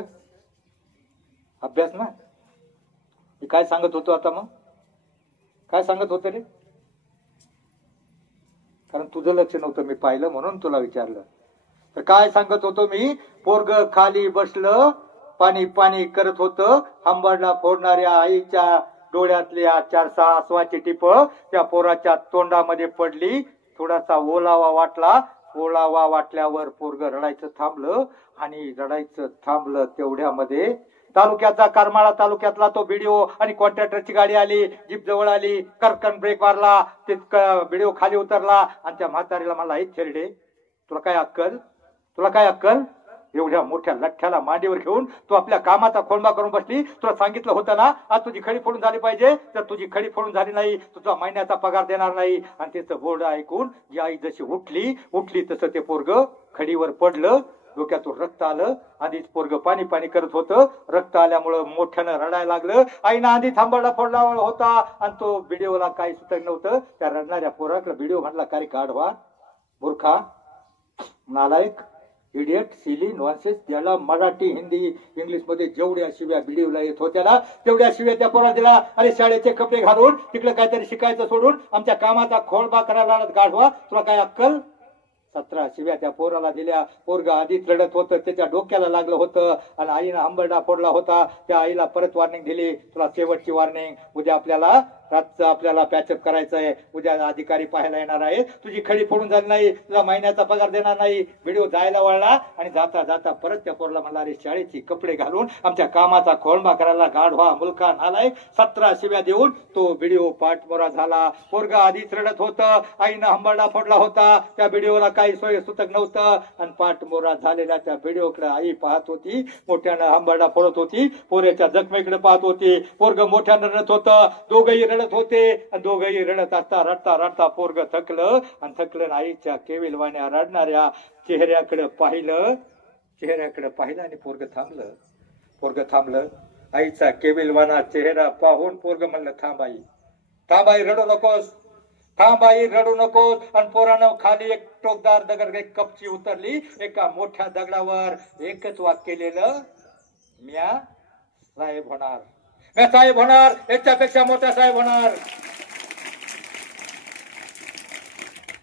अभ्यास ना? मी काय सांगत होतो आता? मग काय सांगत होतं रे? कारण तुझं लक्ष नव्हतं, मी पाहिलं म्हणून तुला विचारलं. तर काय सांगत होतो मी? पोरग खाली बसलं, पाणी पाणी करत होतं. हंबरडा फोडणाऱ्या आईच्या डोळ्यातल्या 4-6 आसवाची टिप त्या पोराच्या तोंडामध्ये पडली. थोडासा ओलावा वाटला. ओलावा वाटल्यावर पोरग रडायचं थांबलं. आणि रडायचं थांबलं तेवढ्यामध्ये तालुक्याचा, करमाळा तालुक्यातला तो व्हिडिओ आणि कॉन्ट्रॅक्टरची गाडी आली, जीप जवळ आली, करकन ब्रेक मारला, ते व्हिडिओ खाली उतरला. आणि त्या म्हातारीला मला एक छेरडे, तुला काय अक्कल? तुला काय अक्कल? एवढ्या मोठ्या लठ्ठ्याला मांडीवर घेऊन तू आपल्या कामाचा खोळंबा करून बसली. तुला सांगितलं होतं ना आज तुझी खडी फोडून झाली पाहिजे. तर तुझी खडी फोडून झाली नाही, तुझा महिन्याचा पगार देणार नाही. आणि त्याचं बोर्ड ऐकून जी आई जशी उठली तसं ते पोरग खडीवर पडलं. डोक्यातून रक्त आलं. आधीच पोरग पाणी पाणी करत होतं. रक्त आल्यामुळं मोठ्यानं रडायला लागलं. आईनं आधी थांबडा फोडला होता आणि तो व्हिडिओला काही सुचत नव्हतं. त्या रडणाऱ्या पोराकडे व्हिडिओ म्हटला, का रे गाढवा, मूर्खा, नालायक, इडियट, सिली, नॉनसेन्स. त्याला मराठी, हिंदी, इंग्लिश मध्ये जेवढ्या शिव्या व्हिडिओला येत होत्या तेवढ्या शिव्या त्या पोराला दिला. अरे शाळेचे कपडे घालून तिकडे काहीतरी शिकायचं सोडून आमच्या कामाचा खोळबा करायला गाढवा, तुला काय अक्कल? 17 शिव्या त्या पोराला दिल्या. पोरग आधीच रडत होतं, त्याच्या डोक्याला लागलं होतं. आणि आईनं हंबरडा फोडला होता. त्या आईला परत वॉर्निंग दिली, तुला शेवटची वॉर्निंग, उद्या आपल्याला रातचं आपल्याला पॅचअप करायचंय, उद्या अधिकारी पाहायला येणार आहे, तुझी खडी फोडून झाली नाही, तुझा महिन्याचा पगार देणार नाही. व्हिडिओ जायला वळला आणि जाता जाता परत त्या पोरला म्हणला, अरे शाळेची कपडे घालून आमच्या कामाचा खोळंबा करायला गाढवा, मुलका, नालायक. 17 शिव्या देऊन तो व्हिडिओ पाठमोरा झाला. पोरगा आधीच रडत होतं. आईनं हंबरडा फोडला होता. त्या व्हिडिओला काही सोय सुतक नव्हतं. आणि पाठमोरा झालेल्या त्या व्हिडिओकडे आई पाहत होती. मोठ्यानं हंबरडा फोडत होती. पोऱ्याच्या जखमेकडे पाहत होती. पोरग मोठ्यानं रडत होतं. दोघंही रडत होते. आणि दोघंही रडत असता रडता रडता पोरग थकलं. आणि थकलं आईच्या केविलवाण्या रडणाऱ्या चेहऱ्याकडे पाहिलं. चेहऱ्याकडे पाहिलं आणि पोरग थांबलं. पोरग थांबलं. आईचा केविलवाना चेहरा पाहून पोरग म्हणलं, थांब आई, थांब आई, रडू नकोस, थांब आई, रडू नकोस. आणि पोरानं खाली एक टोकदार दगड, एक कपची उतरली. एका मोठ्या दगडावर एकच वाक्य केलेलं, म्या साहेब होणार, म्या साहेब होणार, याच्यापेक्षा मोठा साहेब होणार,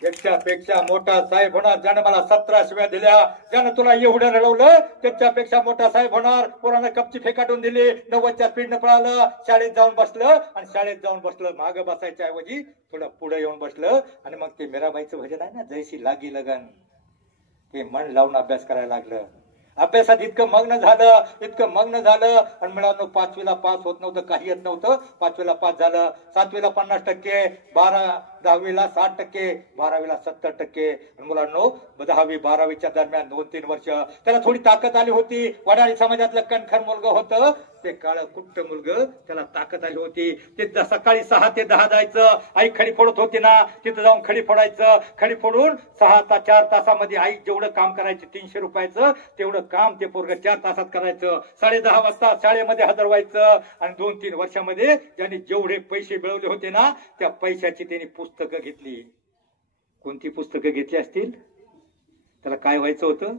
याच्यापेक्षा मोठा साहेब होणार. ज्यानं मला 17 शिव्या दिल्या, ज्यानं तुला एवढं रडवलं, त्याच्यापेक्षा मोठा साहेब होणार. पोरानं कपची फेकाटून दिली. 90च्या स्पीडनं पळालं. शाळेत जाऊन बसलं. आणि शाळेत जाऊन बसलं, मागं बसायच्या ऐवजी थोडं पुढे येऊन बसलं. आणि मग ते मीराबाईचं भजन आहे ना, जैसी लागी लगन, ते मन लावून अभ्यास करायला लागलं. अभ्यासात इतकं मग्न झालं, इतकं मग्न झालं. आणि मुलांना 5वीला पास होत नव्हतं, काही येत नव्हतं. 5वीला पास झालं. 7वीला 50%, 10वीला 60%, 12वीला 70%. मुलांनो 10वी 12वीच्या दरम्यान 2-3 वर्ष त्याला थोडी ताकद आली होती. वडाळी समाजातलं कणखर मुलगा होतं ते काळं कुट्ट मुलग, त्याला ताकद आली होती. ते सकाळी 6 ते 10 जायचं. आई खडी फोडत होती ना, तिथं जाऊन खडी फोडायचं. खडी फोडून 4 तासामध्ये आई जेवढं काम करायचं 300 रुपयाचं तेवढं काम ते पोरग 4 तासात करायचं. 10:30 वाजता शाळेमध्ये हजर व्हायचं. आणि 2-3 वर्षामध्ये ज्यांनी जेवढे पैसे मिळवले होते ना, त्या पैशाची त्यांनी पुस्तकं घेतली. कोणती पुस्तकं घेतली असतील? त्याला काय व्हायचं होतं?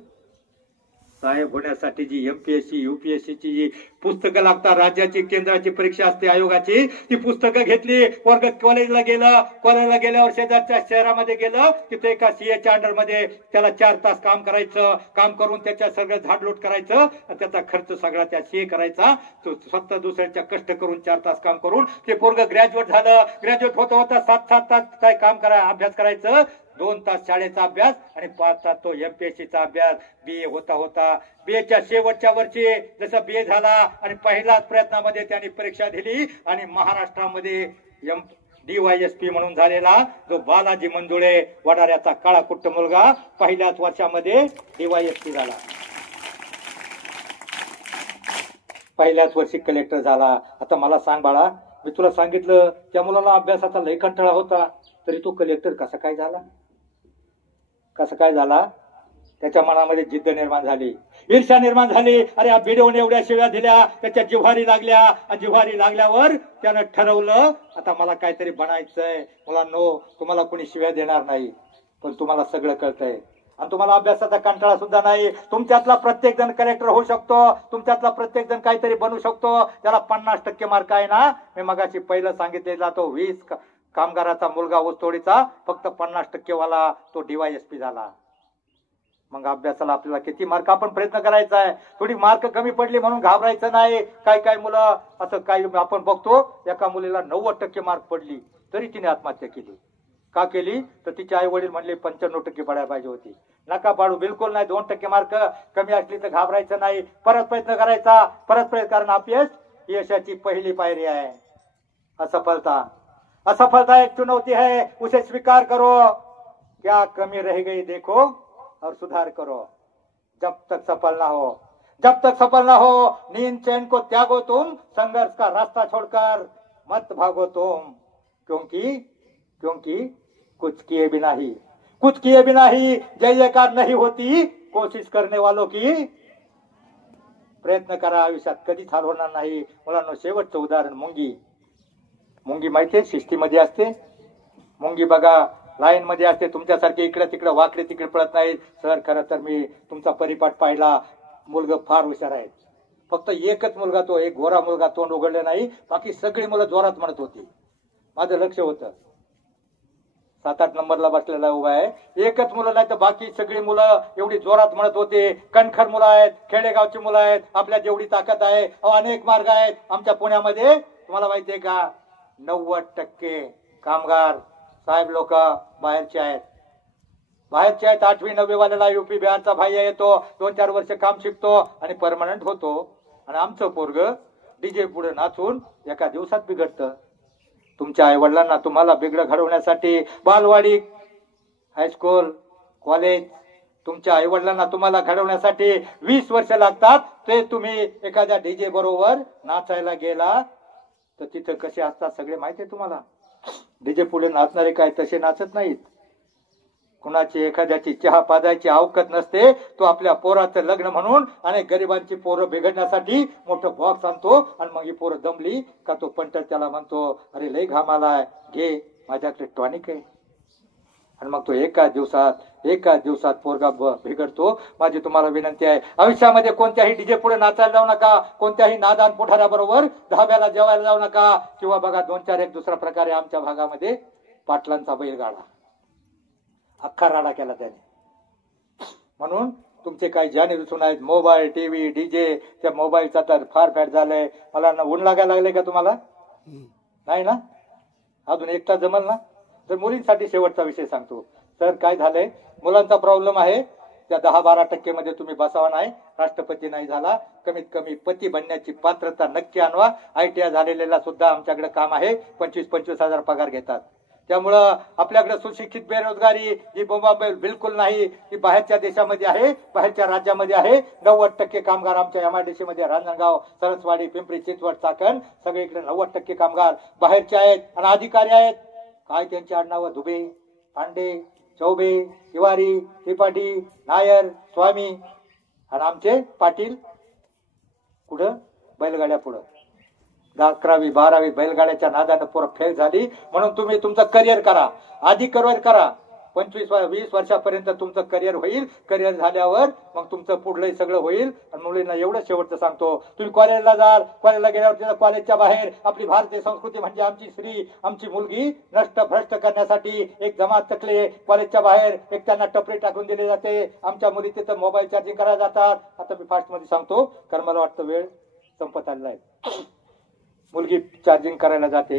साहेब होण्यासाठी जी MPSC UPSC ची जी पुस्तकं लागतात, राज्याची केंद्राची परीक्षा असते आयोगाची, ती पुस्तकं घेतली. वर्ग कॉलेजला गेल्यावर शेजारच्या शहरामध्ये गेलं. तिथे एका CAच्या अंडरमध्ये त्याला 4 तास काम करायचं. काम करून त्याच्या सगळं झाडलोट करायचं. त्याचा खर्च सगळा त्या CA करायचा. तो स्वतः दुसऱ्याच्या कष्ट करून 4 तास काम करून ते पोरग ग्रॅज्युएट झालं. ग्रॅज्युएट होता 7 तास काय काम अभ्यास करायचं. 2 तास शाळेचा अभ्यास आणि 5 तास तो MPSCचा अभ्यास. BA होता. BAच्या शेवटच्या वर्षी जसं BA झाला आणि पहिल्याच प्रयत्नामध्ये त्यांनी परीक्षा दिली आणि महाराष्ट्रामध्ये DYSP म्हणून झालेला जो बालाजी मंजुळे, वडाऱ्याचा काळा कुट्ट मुलगा, पहिल्याच वर्षामध्ये DYSP झाला. पहिल्याच वर्षी कलेक्टर झाला. आता मला सांग बाळा, मी तुला सांगितलं त्या मुलाला अभ्यासाचा लय कंटाळा होता, तरी तो कलेक्टर कसा काय झाला? त्याच्या मनामध्ये जिद्द निर्माण झाली, ईर्ष्या निर्माण झाली. अरे या भिडवून एवढ्या शिव्या दिल्या, त्याच्या जिव्हारी लागल्या. जिव्हारी लागल्यावर त्यानं ठरवलं आता मला काहीतरी बनायचंय. मुलांनो, तुम्हाला कोणी शिव्या देणार नाही, पण तुम्हाला सगळं कळतंय आणि तुम्हाला अभ्यासाचा कंटाळा सुद्धा नाही. तुमच्यातला प्रत्येक जण कलेक्टर होऊ शकतो. तुमच्यातला प्रत्येक जण काहीतरी बनू शकतो. त्याला 50% मार्क आहे ना, मी मगाशी पहिलं सांगितलेला तो 20 कामगाराचा मुलगा ऊसतोडीचा, फक्त 50% वाला तो DYSP झाला. मग अभ्यासाला आपल्याला किती मार्क, आपण प्रयत्न करायचा आहे. थोडी मार्क कमी पडली म्हणून घाबरायचं नाही. काय मुलं असं काही आपण बघतो, एका मुलीला 90% मार्क पडली तरी तिने आत्महत्या केली. का केली? तर तिचे आई वडील म्हणले 95% पडायला पाहिजे होती. नका पाडू, बिलकुल नाही. 2% मार्क कमी असली तर घाबरायचं नाही, परत प्रयत्न करायचा. कारण अपयश यशाची पहिली पायरी आहे. असफलता एक चुनौती है, उसे स्वीकार करो. क्या कमी रह गई देखो और सुधार करो. जब तक सफल ना हो नींद चैन को त्यागो तुम, संघर्ष का रास्ता छोड़कर मत भागो तुम. क्योंकि कुछ किए बिना ही जय जयकार नहीं होती. कोशिश करने वालों की. प्रयत्न करा, आयुष्यात कधीच हार होणार नाही. मुलांना शेवटचं उदाहरण मुंगी माहितीये, शिस्तीमध्ये असते. मुंगी बघा लाईन मध्ये असते, तुमच्यासारखे इकडे तिकडे वाकडे तिकडे पळत नाही. सर खरं तर मी तुमचा परिपाठ पाहिला, मुलगा फार हुशार आहे. फक्त एकच मुलगा, तो एक गोरा मुलगा तोंड उघडलं नाही, बाकी सगळी मुलं जोरात म्हणत होती. माझं लक्ष होतं. 7-8 नंबरला बसलेला उभा आहे, एकच मुलं नाही तर बाकी सगळी मुलं एवढी जोरात म्हणत होते. कणखर मुलं आहेत, खेडेगावची मुलं आहेत, आपल्या जेवढी ताकद आहे. अनेक मार्ग आहेत आमच्या पुण्यामध्ये. तुम्हाला माहितीये का, 90% कामगार साहेब लोक बाहेरचे आहेत. 8वी 9वी वाल्याला UP बिहारचा भाई येतो, 2-4 वर्ष काम शिकतो आणि परमनंट होतो. आणि आमचं पोरग DJ पुढे नाचून एका दिवसात बिघडतं. तुमच्या आई वडिलांना तुम्हाला बिघड घडवण्यासाठी बालवाडी, हायस्कूल, कॉलेज, तुमच्या आई वडिलांना तुम्हाला घडवण्यासाठी 20 वर्ष लागतात. ते तुम्ही एखाद्या DJ बरोबर नाचायला गेला तर तिथं कसे असतात सगळे माहितीये तुम्हाला. DJ पुढे नाचणारे काय तसे नाचत नाहीत. कुणाची एखाद्याची चहा पाजायची अवकत नसते. तो आपल्या पोराचं लग्न म्हणून आणि गरिबांची पोरं बिघडण्यासाठी मोठं बॉक्स आणतो आणि मग ही पोरं दमली का तो पंटर त्याला म्हणतो, अरे लय घाम आलाय, घे माझ्याकडे टॉनिक आहे. आणि मग तो एका दिवसात पोरगा बिघडतो. माझी तुम्हाला विनंती आहे, आयुष्यामध्ये कोणत्याही DJ पुढे नाचायला जाऊ नका, कोणत्याही नादान पुढाऱ्याबरोबर धाब्याला जेवायला जाऊ नका. किंवा बघा 2-4 एक दुसरा प्रकारे आमच्या भागामध्ये पाटलांचा बैलगाडा अख्खा राडा केला त्याने. म्हणून तुमचे काही जाणी रुसून आहेत, मोबाईल, TV, DJ, त्या मोबाईलचा तर फार फॅट झालंय. मला ऊन लागायला लागले का तुम्हाला? नाही ना? अजून एक तास जमल ना? तर मुलींसाठी शेवटचा विषय सांगतो. तर काय झालंय, मुलांचा प्रॉब्लेम आहे. त्या 10-12% मध्ये तुम्ही बसावा नाही. राष्ट्रपती नाही झाला, कमीत कमी पती बनण्याची पात्रता नक्की आणवा. ITI झालेला सुद्धा आमच्याकडे काम आहे. 25-25 हजार पगार घेतात. त्यामुळं आपल्याकडे सुशिक्षित बेरोजगारी ही बोंबाबोंब बिलकुल नाही, ती बाहेरच्या देशामध्ये आहे, बाहेरच्या राज्यामध्ये आहे. 90% कामगार आमच्या MIDC मध्ये, रांजणगाव, सरसवाडी, पिंपरी चिंचवड, चाकण सगळीकडे 90% कामगार बाहेरचे आहेत आणि अधिकारी आहेत. काय त्यांची आडनावं? दुबे, पांडे, चौबे, तिवारी, त्रिपाठी, नायर, स्वामी. आणि आमचे पाटील कुठं? बैलगाड्या पुढं. 11वी 12वी बैलगाड्याच्या नादानं पोरं फेल झाली. म्हणून तुम्ही तुमचं करिअर करा, आधी करिअर करा. 25-20 वर्षापर्यंत तुमचं करिअर होईल. करिअर झाल्यावर मग तुमचं पुढलंही सगळं होईल. आणि मुलींना एवढं शेवटचं सांगतो, तुम्ही कॉलेजला जाल, कॉलेजला गेल्यावर तिथं कॉलेजच्या बाहेर आपली भारतीय संस्कृती म्हणजे आमची स्त्री, आमची मुलगी नष्ट भ्रष्ट करण्यासाठी एक जमात तकले. कॉलेजच्या बाहेर एक त्यांना टपरी टाकून दिली जाते. आमच्या मुली तिथं मोबाईल चार्जिंग करायला जातात. आता मी फास्ट मध्ये सांगतो कारण मला वाटतं वेळ संपत आलेला आहे. मुलगी चार्जिंग करायला जाते.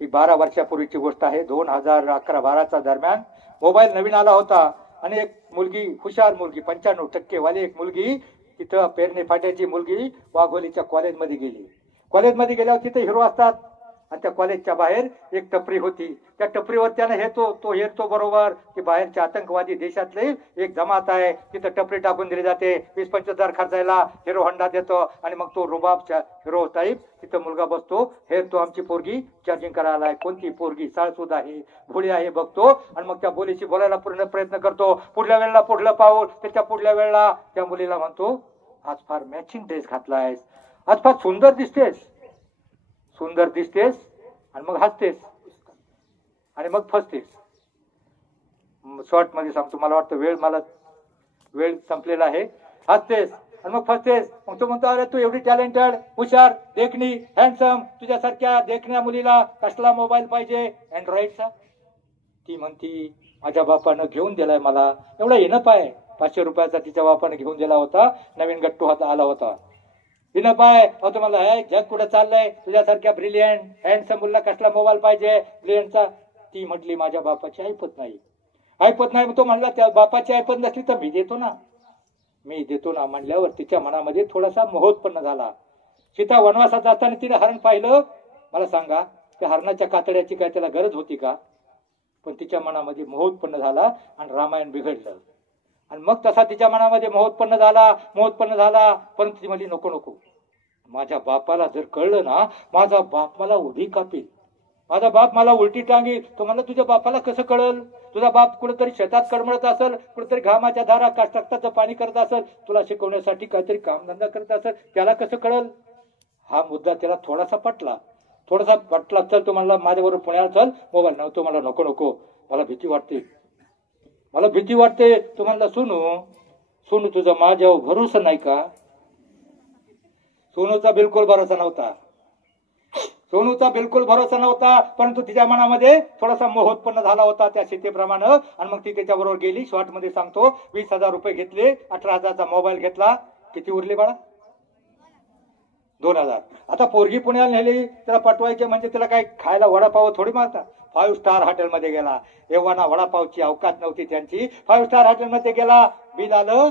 ही 12 वर्षापूर्वीची गोष्ट आहे. 2011-12च्या दरम्यान मोबाईल नवीन आला होता आणि एक मुलगी, हुशार मुलगी, 95% वाली एक मुलगी तिथं पेरणे फाट्याची मुलगी वाघोलीच्या कॉलेजमध्ये गेली. कॉलेजमध्ये गेल्यावर तिथे हिरो असतात आणि त्या कॉलेजच्या बाहेर एक टपरी होती. त्या टपरीवर त्यानं हेरतो बरोबर की बाहेरच्या आतंकवादी देशातले एक जमात आहे, तिथं टपरी टाकून दिली जाते. 20-25 हजार खर्चायला हिरो होंडा देतो आणि मग तो रुबाबच्या हिरो टाईप तिथं मुलगा बसतो. हेरतो आमची पोरगी चार्जिंग करायला आहे. कोणती पोरगी? साळसूद आहे, भोळी आहे बघतो आणि मग त्या मुलीशी बोलायला पूर्ण प्रयत्न करतो. पुढल्या वेळेला पुढलं पाऊल, त्याच्या पुढल्या वेळेला त्या मुलीला म्हणतो, आज फार मॅचिंग ड्रेस घातलायस, आज फार सुंदर दिसतेस आणि मग हसतेस आणि मग फसतेस. शॉर्ट मध्ये सांगतो, मला वाटतं वेळ संपलेला आहे. हसतेस आणि मग फसतेस. मग तो म्हणतो, अरे तू एवढी टॅलेंटेड, हुशार, देखणी, हँडसम, तुझ्यासारख्या देखण्या मुलीला कसला मोबाईल पाहिजे? अँड्रॉइडचा. ती म्हणती, माझ्या बापानं घेऊन दिलाय मला. एवढा येणं पाय, 500 रुपयाचा तिच्या बापानं घेऊन दिला होता. नवीन गट्टू हाता आला होता. विना पाय तुम्हाला जग कुठं चाललंय? तुझ्यासारख्या ब्रिलियंट हँडसम मुलला कसला मोबाईल पाहिजे? ब्रिलियंटचा. ती म्हटली, माझ्या बापाची ऐपत नाही. तो म्हणला, त्या बापाची ऐपत नसली तर मी देतो ना म्हणल्यावर तिच्या मनामध्ये थोडासा मोह उत्पन्न झाला. सीता वनवासात असताना तिने हरण पाहिलं. मला सांगा, त्या हरणाच्या कातड्याची काय त्याला गरज होती का? पण तिच्या मनामध्ये मोह उत्पन्न झाला आणि रामायण बिघडलं. आणि मग तसा तिच्या मनामध्ये मोह उत्पन्न झाला. परंतु ती म्हणली, नको, माझ्या बापाला जर कळलं ना, माझा बाप मला उभी कापील, माझा बाप मला उलटी टांगील. तो म्हणला, तुझ्या बापाला कसं कळल? तुझा बाप कुठेतरी शेतात कडमळत असेल, कुठेतरी घामाच्या धारा रक्ताचं पाणी करत असेल, तुला शिकवण्यासाठी काहीतरी कामधंदा करत असेल, त्याला कसं कळल? हा मुद्दा त्याला थोडासा पटला. चल तो म्हणला, माझ्याबरोबर पुण्याला चल. मोबाईल नव्हतो. मला नको, मला भीती वाटते. तो म्हणला, सोनू तुझा माझ्यावर भरोसा नाही का? सोनूचा बिलकुल भरोसा नव्हता. परंतु तिच्या मनामध्ये थोडासा मोह उत्पन्न झाला होता त्या सीतेप्रमाणे. आणि मग ती त्याच्याबरोबर गेली. शॉर्ट मध्ये सांगतो, 20,000 रुपये घेतले, 18,000चा मोबाईल घेतला. किती उरले बाळा? 2,000. आता पोरगी पुण्याला नेली, त्याला पटवायचे म्हणजे त्याला काय खायला वडापाव थोडी मागतात. 5 स्टार हॉटेलमध्ये गेला. एव्हाना वडापावची अवकाश नव्हती त्यांची. 5 स्टार हॉटेलमध्ये गेला. बिल आलं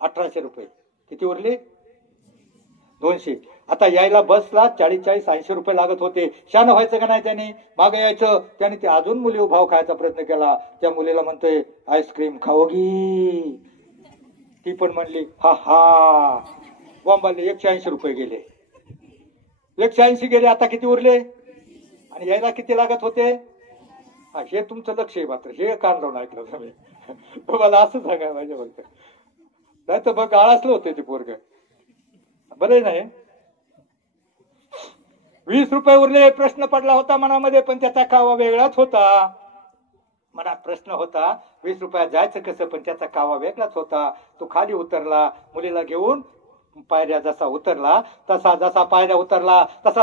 1800 रुपये. किती उरले? 200. आता यायला बसला 40-80 रुपये लागत होते. शान व्हायचं का नाही त्यांनी? मागे यायचं. त्याने ते अजून मुली भाव खायचा प्रयत्न केला. त्या मुलीला म्हणतोय, आईस्क्रीम खाओगी? ती पण म्हणली, हा. बॉम्बाले 180 रुपये गेले. 180 गेले. आता किती उरले? आणि यायला किती लागत होते? हे तुमचं लक्ष आहे मात्र. हे कान लावून ऐकलं तुम्ही. तुम्हाला असं सांगाय पाहिजे फक्त. नाही तर बघ आळसलं होतं ते पोरग. बरं नाही. 20 रुपये उरले. प्रश्न पडला होता मनामध्ये, पण त्याचा कावा वेगळाच होता. मनात प्रश्न होता, 20 रुपयात जायचं कसं? पण त्याचा कावा वेगळाच होता. तो खाली उतरला. मुलीला घेऊन पायऱ्या जसा उतरला तसा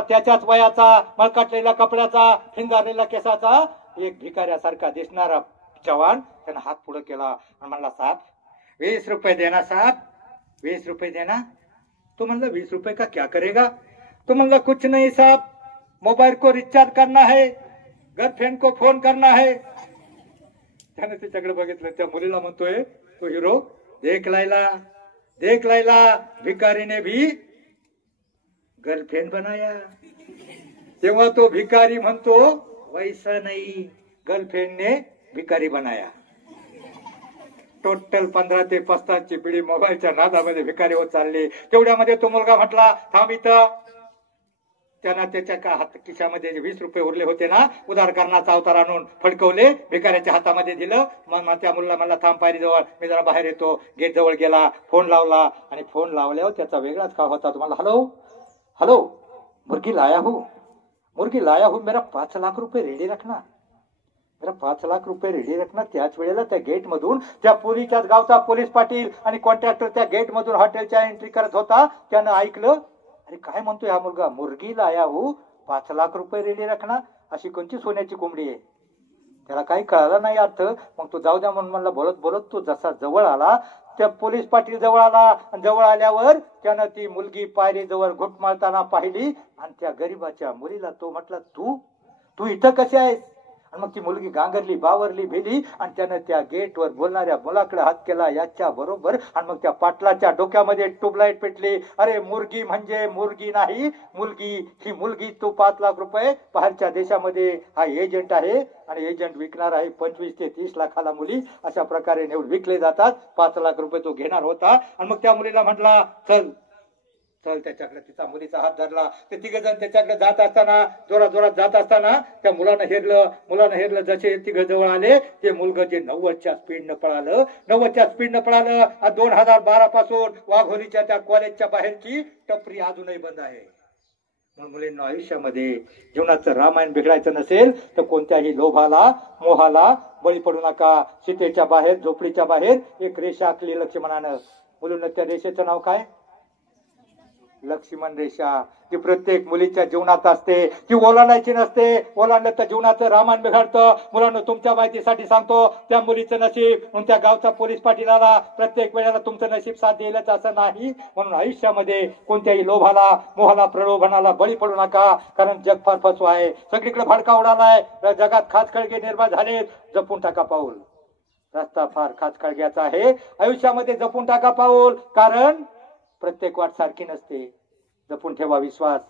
त्याच्याच वयाचा, मळकाटलेल्या कपड्याचा, फिंगारलेल्या केसाचा एक भिकाऱ्यासारखा दिसणारा जवान त्यानं हात पुढे केला आणि म्हणला, साहब 20 रुपये देना साहब, 20 रुपये देना. तो म्हणला, 20 रुपये का क्या करेगा? तो म्हणला, कुछ नहीं साहब, मोबाइल को रिचार्ज करना है, गर्लफ्रेंड को फोन करना है. त्याने त्याच्याकडे बघितलं. त्या मुलीला म्हणतोय तो हिरो, देख लायला भिकारी ने भी गर्लफ्रेंड बनाया. तेव्हा तो भिकारी म्हणतो, वैसा नाही, गर्लफ्रेंड ने भिकारी बनाया. टोटल 15 ते 25 ची पिढी मोबाईलच्या नादामध्ये भिकारी होत चालली. तेवढ्यामध्ये तो मुलगा म्हटला थांब इथं. त्यांना त्याच्या हात खिशामध्ये 20 रुपये उरले होते ना, उधार करण्याचा अवतार आणून फडकवले, भिकाऱ्याच्या हातामध्ये दिलं. मग त्या मुलाला म्हणला थांब पायरी जवळ, मी जरा बाहेर येतो. गेट जवळ गेला, फोन लावला आणि फोन लावल्यावर त्याचा वेगळाच का होता. तुम्हाला हॅलो हॅलो मुर्गी लाया हूं मेरा 5 लाख रुपये रेडी रखना, मेरा 5 लाख रुपये रेडी रखना. त्याच वेळेला त्या गेट मधून त्या पोलीच्याच गावचा पोलीस पाटील आणि कॉन्ट्रॅक्टर त्या गेट मधून हॉटेलच्या एंट्री करत होता. त्यानं ऐकलं, अरे काय म्हणतोय हा मुलगा, मुर्गी लाया हूं 5 लाख रुपये रेडी रखना, अशी कोणची सोन्याची कोंबडी आहे. त्याला काही कळालं नाही अर्थ. मग तो जाऊ द्या म्हणून म्हणला. बोलत बोलत तो जसा जवळ आला, त्या पोलीस पाटील जवळ आला. जवळ आल्यावर त्यानं ती मुलगी पायरी जवळ घुटमाळताना पाहिली आणि त्या गरीबाच्या मुलीला तो म्हटला तू इथं कशी आहेस. आणि मग ती मुलगी गांगरली, बावरली, भेली आणि त्यानं त्या गेटवर बोलणाऱ्या मुलाकडे हात केला याच्या बरोबर. आणि मग त्या पाटलाच्या डोक्यामध्ये ट्यूबलाईट पेटली. अरे मुर्गी म्हणजे मुर्गी नाही, मुलगी. ही मुलगी तो 5 लाख रुपये बाहेरच्या देशामध्ये हा एजंट आहे आणि एजंट विकणार आहे 25 ते 30 लाखाला मुली. अशा प्रकारे विकले जातात. 5 लाख रुपये तो घेणार होता. आणि मग त्या मुलीला म्हटला चल चल त्याच्याकडे. तिचा मुलीचा हात धरला. ते तिघ जण त्याच्याकडे जात असताना, जोरात जोरात जात असताना त्या मुलानं हेरलं. जसे तिघ जवळ आले, ते मुलगा जे 90च्या स्पीडनं पळालं. 2012 पासून वाघोलीच्या त्या कॉलेजच्या बाहेरची टपरी अजूनही बंद आहे. म्हणून मुलींना आयुष्यामध्ये जीवनाचं रामायण बिघडायचं नसेल तर कोणत्याही लोभाला, मोहाला बळी पडू नका. सीतेच्या बाहेर, झोपडीच्या बाहेर एक रेषा आखली लक्ष्मणानं. मुलींना त्या रेषेचं नाव काय? लक्ष्मण रेषा. ती प्रत्येक मुलीच्या जीवनात असते. ती ओलांडायची नसते. ओलांडलं तर जीवनाचं रामायण बिघडतं. मुलांना तुमच्या माहितीसाठी सांगतो, त्या मुलीचं नशीब म्हणून त्या गावचा पोलीस पाटील आला. प्रत्येक वेळेला तुमचं नशीब साथ देईलच असं नाही. म्हणून आयुष्यामध्ये कोणत्याही लोभाला, मोहाला, प्रलोभनाला बळी पडू नका. कारण जग फार फसव आहे. सगळीकडे भडका उडालाय. जगात खाचखळगे निर्माण झालेत. जपून टाका पाऊल. रस्ता फार खाचखळग्याचा आहे. आयुष्यामध्ये जपून टाका पाऊल. कारण प्रत्येक वाट सारखी नसते. जपून ठेवा विश्वास,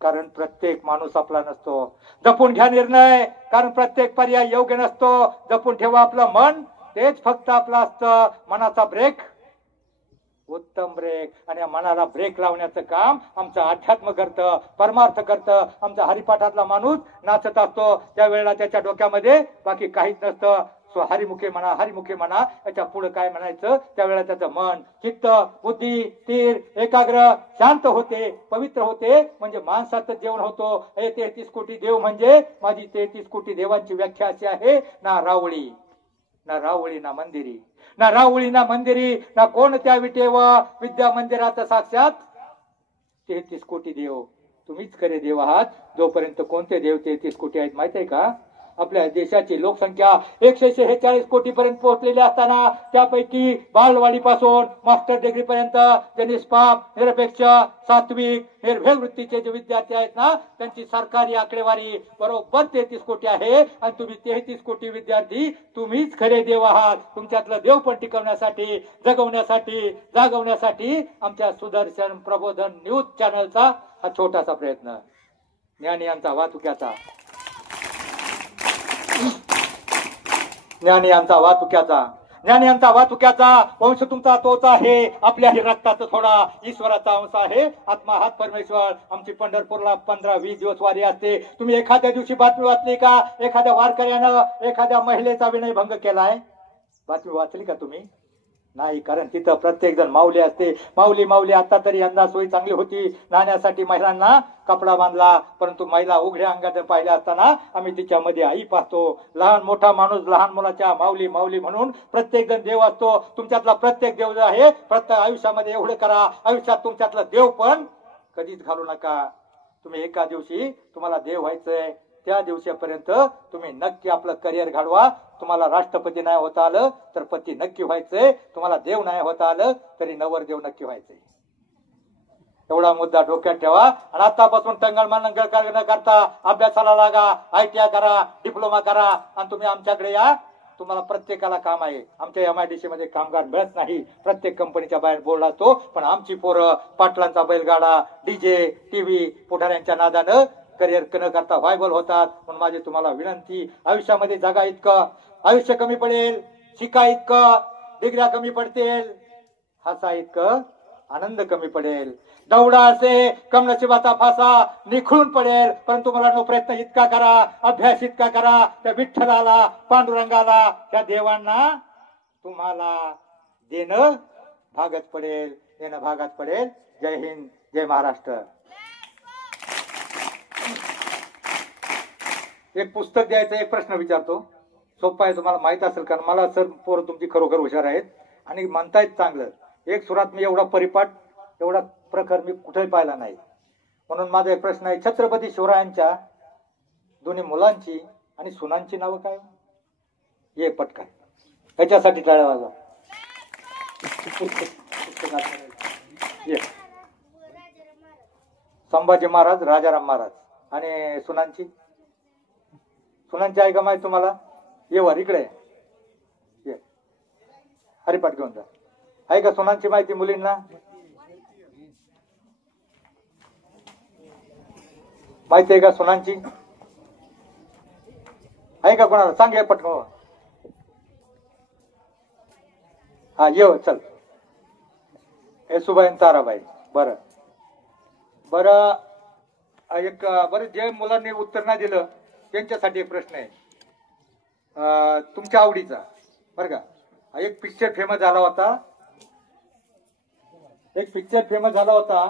कारण प्रत्येक माणूस आपला नसतो. जपून घ्या निर्णय, कारण प्रत्येक पर्याय योग्य नसतो. जपून ठेवा आपलं मन, तेच फक्त आपलं असतं. मनाचा ब्रेक उत्तम ब्रेक. आणि या मनाला ब्रेक लावण्याचं काम आमचं अध्यात्म करतं, परमार्थ करतं. आमचा हरिपाठातला माणूस नाचत असतो, त्यावेळेला त्याच्या डोक्यामध्ये बाकी काहीच नसतं. हरिमुखे म्हणा याच्या पुढे काय म्हणायचं, त्यावेळेला त्याचं मन, चित्त, बुद्धी, तीर एकाग्र, शांत होते, पवित्र होते. म्हणजे माणसाचं जेवण होतो. हे 33 कोटी देव म्हणजे माझी 33 कोटी देवांची व्याख्या अशी आहे. ना रावळी ना मंदिरी, ना कोणत्या विटेवर विद्या मंदिराचं साक्षात 33 कोटी देव. तुम्हीच खरे देव आहात. जोपर्यंत कोणते देव 33 कोटी आहेत माहित आहे का? आपल्या देशाची लोकसंख्या 146 कोटी पर्यंत पोहोचलेली असताना त्यापैकी बालवाडीपासून मास्टर डिग्री पर्यंत जे निष्पाप, निरपेक्ष, सात्विक, निर्भय वृत्तीचे जे विद्यार्थी आहेत ना, त्यांची सरकारी आकडेवारी बरोबर 33 कोटी आहे. आणि तुम्ही 33 कोटी विद्यार्थी तुम्हीच खरे देव आहात. तुमच्यातलं देव पण टिकवण्यासाठी, जगवण्यासाठी, जागवण्यासाठी आमच्या सुदर्शन प्रबोधन न्यूज चॅनलचा हा छोटासा प्रयत्न. ज्ञानी यांचा वाहतुक्याचा वंश तुमचा तोच आहे. आपल्याही रक्ताचा थोडा ईश्वराचा अंश आहे. आत्मा हात परमेश्वर. आमची पंढरपूरला 15-20 दिवस वारी असते. तुम्ही एखाद्या दिवशी बातमी वाचली का? एखाद्या वारकऱ्यानं एखाद्या महिलेचा विनयभंग केलाय? बातमी वाचली का तुम्ही? नाही. कारण तिथं प्रत्येक जण माऊली असते. माऊली आता तरी यंदा सोय चांगली होती. नाण्यासाठी महिलांना कपडा बांधला, परंतु महिला उघड्या अंगाने पाहिल्या असताना आम्ही तिच्यामध्ये आई पाहतो. लहान मोठा माणूस लहान मुलाच्या माऊली म्हणून प्रत्येक जण देव असतो. तुमच्यातला प्रत्येक देव जो आहे, प्रत्येक आयुष्यामध्ये एवढं करा, आयुष्यात तुमच्यातलं देव पण कधीच घालू नका. तुम्ही एका दिवशी तुम्हाला देव व्हायचंय, त्या दिवसापर्यंत तुम्ही नक्की आपलं करिअर घडवा. तुम्हाला राष्ट्रपती नाही होता आलं तर पती नक्की व्हायचंय. तुम्हाला देव नाही होता आलं तरी नवरदेव नक्की व्हायचंय. एवढा मुद्दा डोक्यात ठेवा. आणि आतापासून टंगळमंगळ न करता अभ्यासाला लागा. ITI करा, डिप्लोमा करा आणि तुम्ही आमच्याकडे या. तुम्हाला प्रत्येकाला काम आहे. आमच्या MIDC मध्ये कामगार मिळत नाही. प्रत्येक कंपनीच्या बाहेर बोर्ड असतो. पण आमची पोरं पाटलांचा बैलगाडा, DJ, TV, पुढाऱ्यांच्या नादानं करिअर न करता व्हायबल होतात. म्हणून माझी तुम्हाला विनंती, आयुष्यामध्ये जगा इतकं आयुष्य कमी पडेल, शिका इतकं डिग्र्या कमी पडतील, हसा इतकं आनंद कमी पडेल. दौडा असे कम नशिबाचा फासा निखळून पडेल, परंतु मुलांनो प्रयत्न इतका करा, अभ्यास इतका करा, त्या विठ्ठलाला, पांडुरंगाला, त्या देवांना तुम्हाला देणं भागत पडेल, देणं भागात पडेल. जय हिंद, जय महाराष्ट्र. एक पुस्तक द्यायचं, एक प्रश्न विचारतो, सोपा आहे, तुम्हाला माहित असेल, कारण मला सर पोरं तुमची खरोखर हुशार आहेत आणि म्हणतायत चांगलं. एक सुरात मी एवढा परिपाठ, एवढा प्रकार मी कुठेही पाहिला नाही. म्हणून माझा एक प्रश्न आहे, छत्रपती शिवरायांच्या दोन्ही मुलांची आणि सुनांची नावं काय? ये पटकन, त्याच्यासाठी टाळ्या वाजवा. संभाजी महाराज, राजाराम महाराज. आणि सुनांची आहे का माहिती तुम्हाला? ये वर इकडे ये, हरिपाठ घेऊन जा. आहे का सुनांची माहिती मुलींना? माहिती आहे का सुनांची? आहे का कोणाला? सांग पटकन. हा ये चल. येसुबाई ताराबाई. बरं बरं, एक बरं, जे मुलांनी उत्तर नाही दिलं त्यांच्यासाठी एक प्रश्न आहे तुमच्या आवडीचा, बरं का. एक पिक्चर फेमस झाला होता,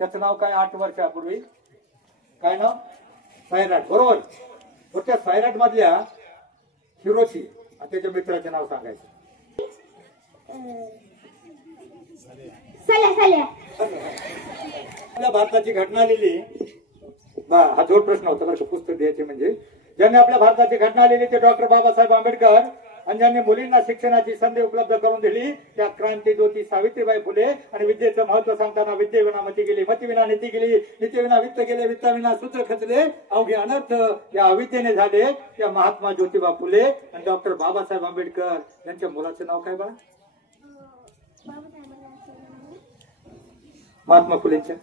त्याचं नाव काय? 8 वर्षापूर्वी काय नाव? सैराट. बरोबर. त्या सैराट मधल्या हिरोची त्याच्या मित्राचे नाव सांगायचं. आपल्या भारताची घटना लिहिली, हा जोड प्रश्न होता बरं, पुस्तक द्यायचे म्हणजे. ज्यांनी आपल्या भारताची घटना लिहिली ते डॉक्टर बाबासाहेब आंबेडकर, आणि ज्यांनी मुलींना शिक्षणाची संधी उपलब्ध करून दिली त्या क्रांती ज्योती सावित्रीबाई फुले. आणि विद्येचं महत्व सांगताना विद्येविना मती गेली, मतीविना नीती गेली, नीतीविना वित्त गेले, वित्ताविना सूत्र खचले, अवघे अनर्थ या अविद्येने झाले. त्या महात्मा ज्योतिबा फुले आणि डॉक्टर बाबासाहेब आंबेडकर यांच्या मुलाचं नाव काय बघा? महात्मा फुलेंच्या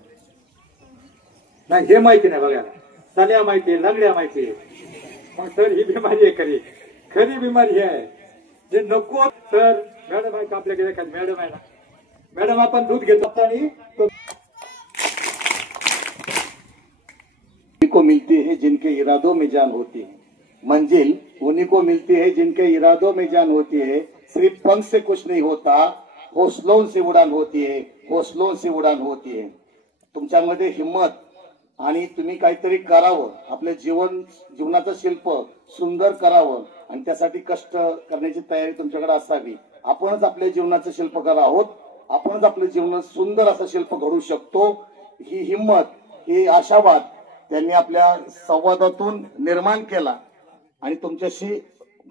नाही, हे माहिती नाही बघायला. साल्या माहिती, लंगड्या माहिती. मग सर ही बिमारी आहे, खरी बिमारी आहे जे नको. सर मॅडम आहे का आपल्याकडे? एखादी मॅडम आहे ना? मॅडम आपण दूध घेतो आणि को मिलती है जिनके इरादों में जान होती है, मंजिल उन्हीं को मिलती है जिनके इरादों में जान होती है. सिर्फ पंख से कुछ नहीं होता, हौसलों से उड़ान होती है, हौसलों से उड़ान होती है. तुमच्यामध्ये हिम्मत आणि तुम्ही काहीतरी करावं, आपले जीवनाचं शिल्प सुंदर करावं आणि त्यासाठी कष्ट करण्याची तयारी तुमच्याकडे असावी. आपणच आपल्या जीवनाचं शिल्पकार आहोत, आपणच आपलं जीवन सुंदर असं शिल्प घडवू शकतो. ही हिम्मत, ही आशावाद त्यांनी आपल्या संवादातून निर्माण केला आणि तुमच्याशी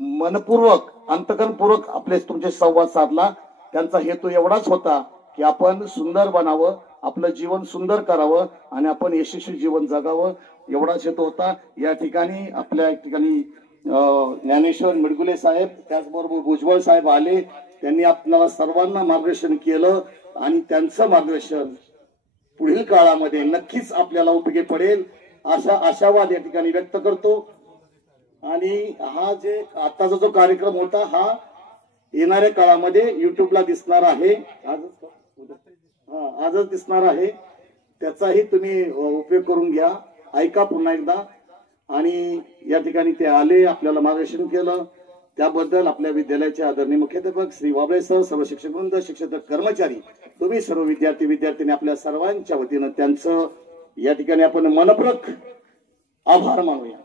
मनपूर्वक, अंतकरणपूर्वक आपले तुमचे संवाद साधला. त्यांचा हेतू एवढाच होता की आपण सुंदर बनावं, आपलं जीवन सुंदर करावं आणि आपण यशस्वी जीवन जगावं, एवढाच हेतू होता. या ठिकाणी आपल्या ठिकाणी ज्ञानेश्वर मिडगुले साहेब, त्याचबरोबर भुजबळ साहेब आले. त्यांनी आपल्याला सर्वांना मार्गदर्शन केलं आणि त्यांचं मार्गदर्शन पुढील काळामध्ये नक्कीच आपल्याला उपयोगी पडेल असा आशावाद या ठिकाणी व्यक्त करतो. आणि हा जे आताचा जो कार्यक्रम होता हा येणाऱ्या काळामध्ये युट्यूबला दिसणार आहे, आजच दिसणार आहे. त्याचाही तुम्ही उपयोग करून घ्या, ऐका पुन्हा एकदा. आणि या ठिकाणी ते आले, आपल्याला मार्गदर्शन केलं, त्याबद्दल आपल्या विद्यालयाचे आदरणीय मुख्याध्यापक श्री वाबळे सर, सर्व शिक्षक वृंद, शिक्षक कर्मचारी, तुम्ही सर्व विद्यार्थी आपल्या सर्वांच्या वतीनं त्यांचं या ठिकाणी आपण मनपूर्वक आभार मानूया.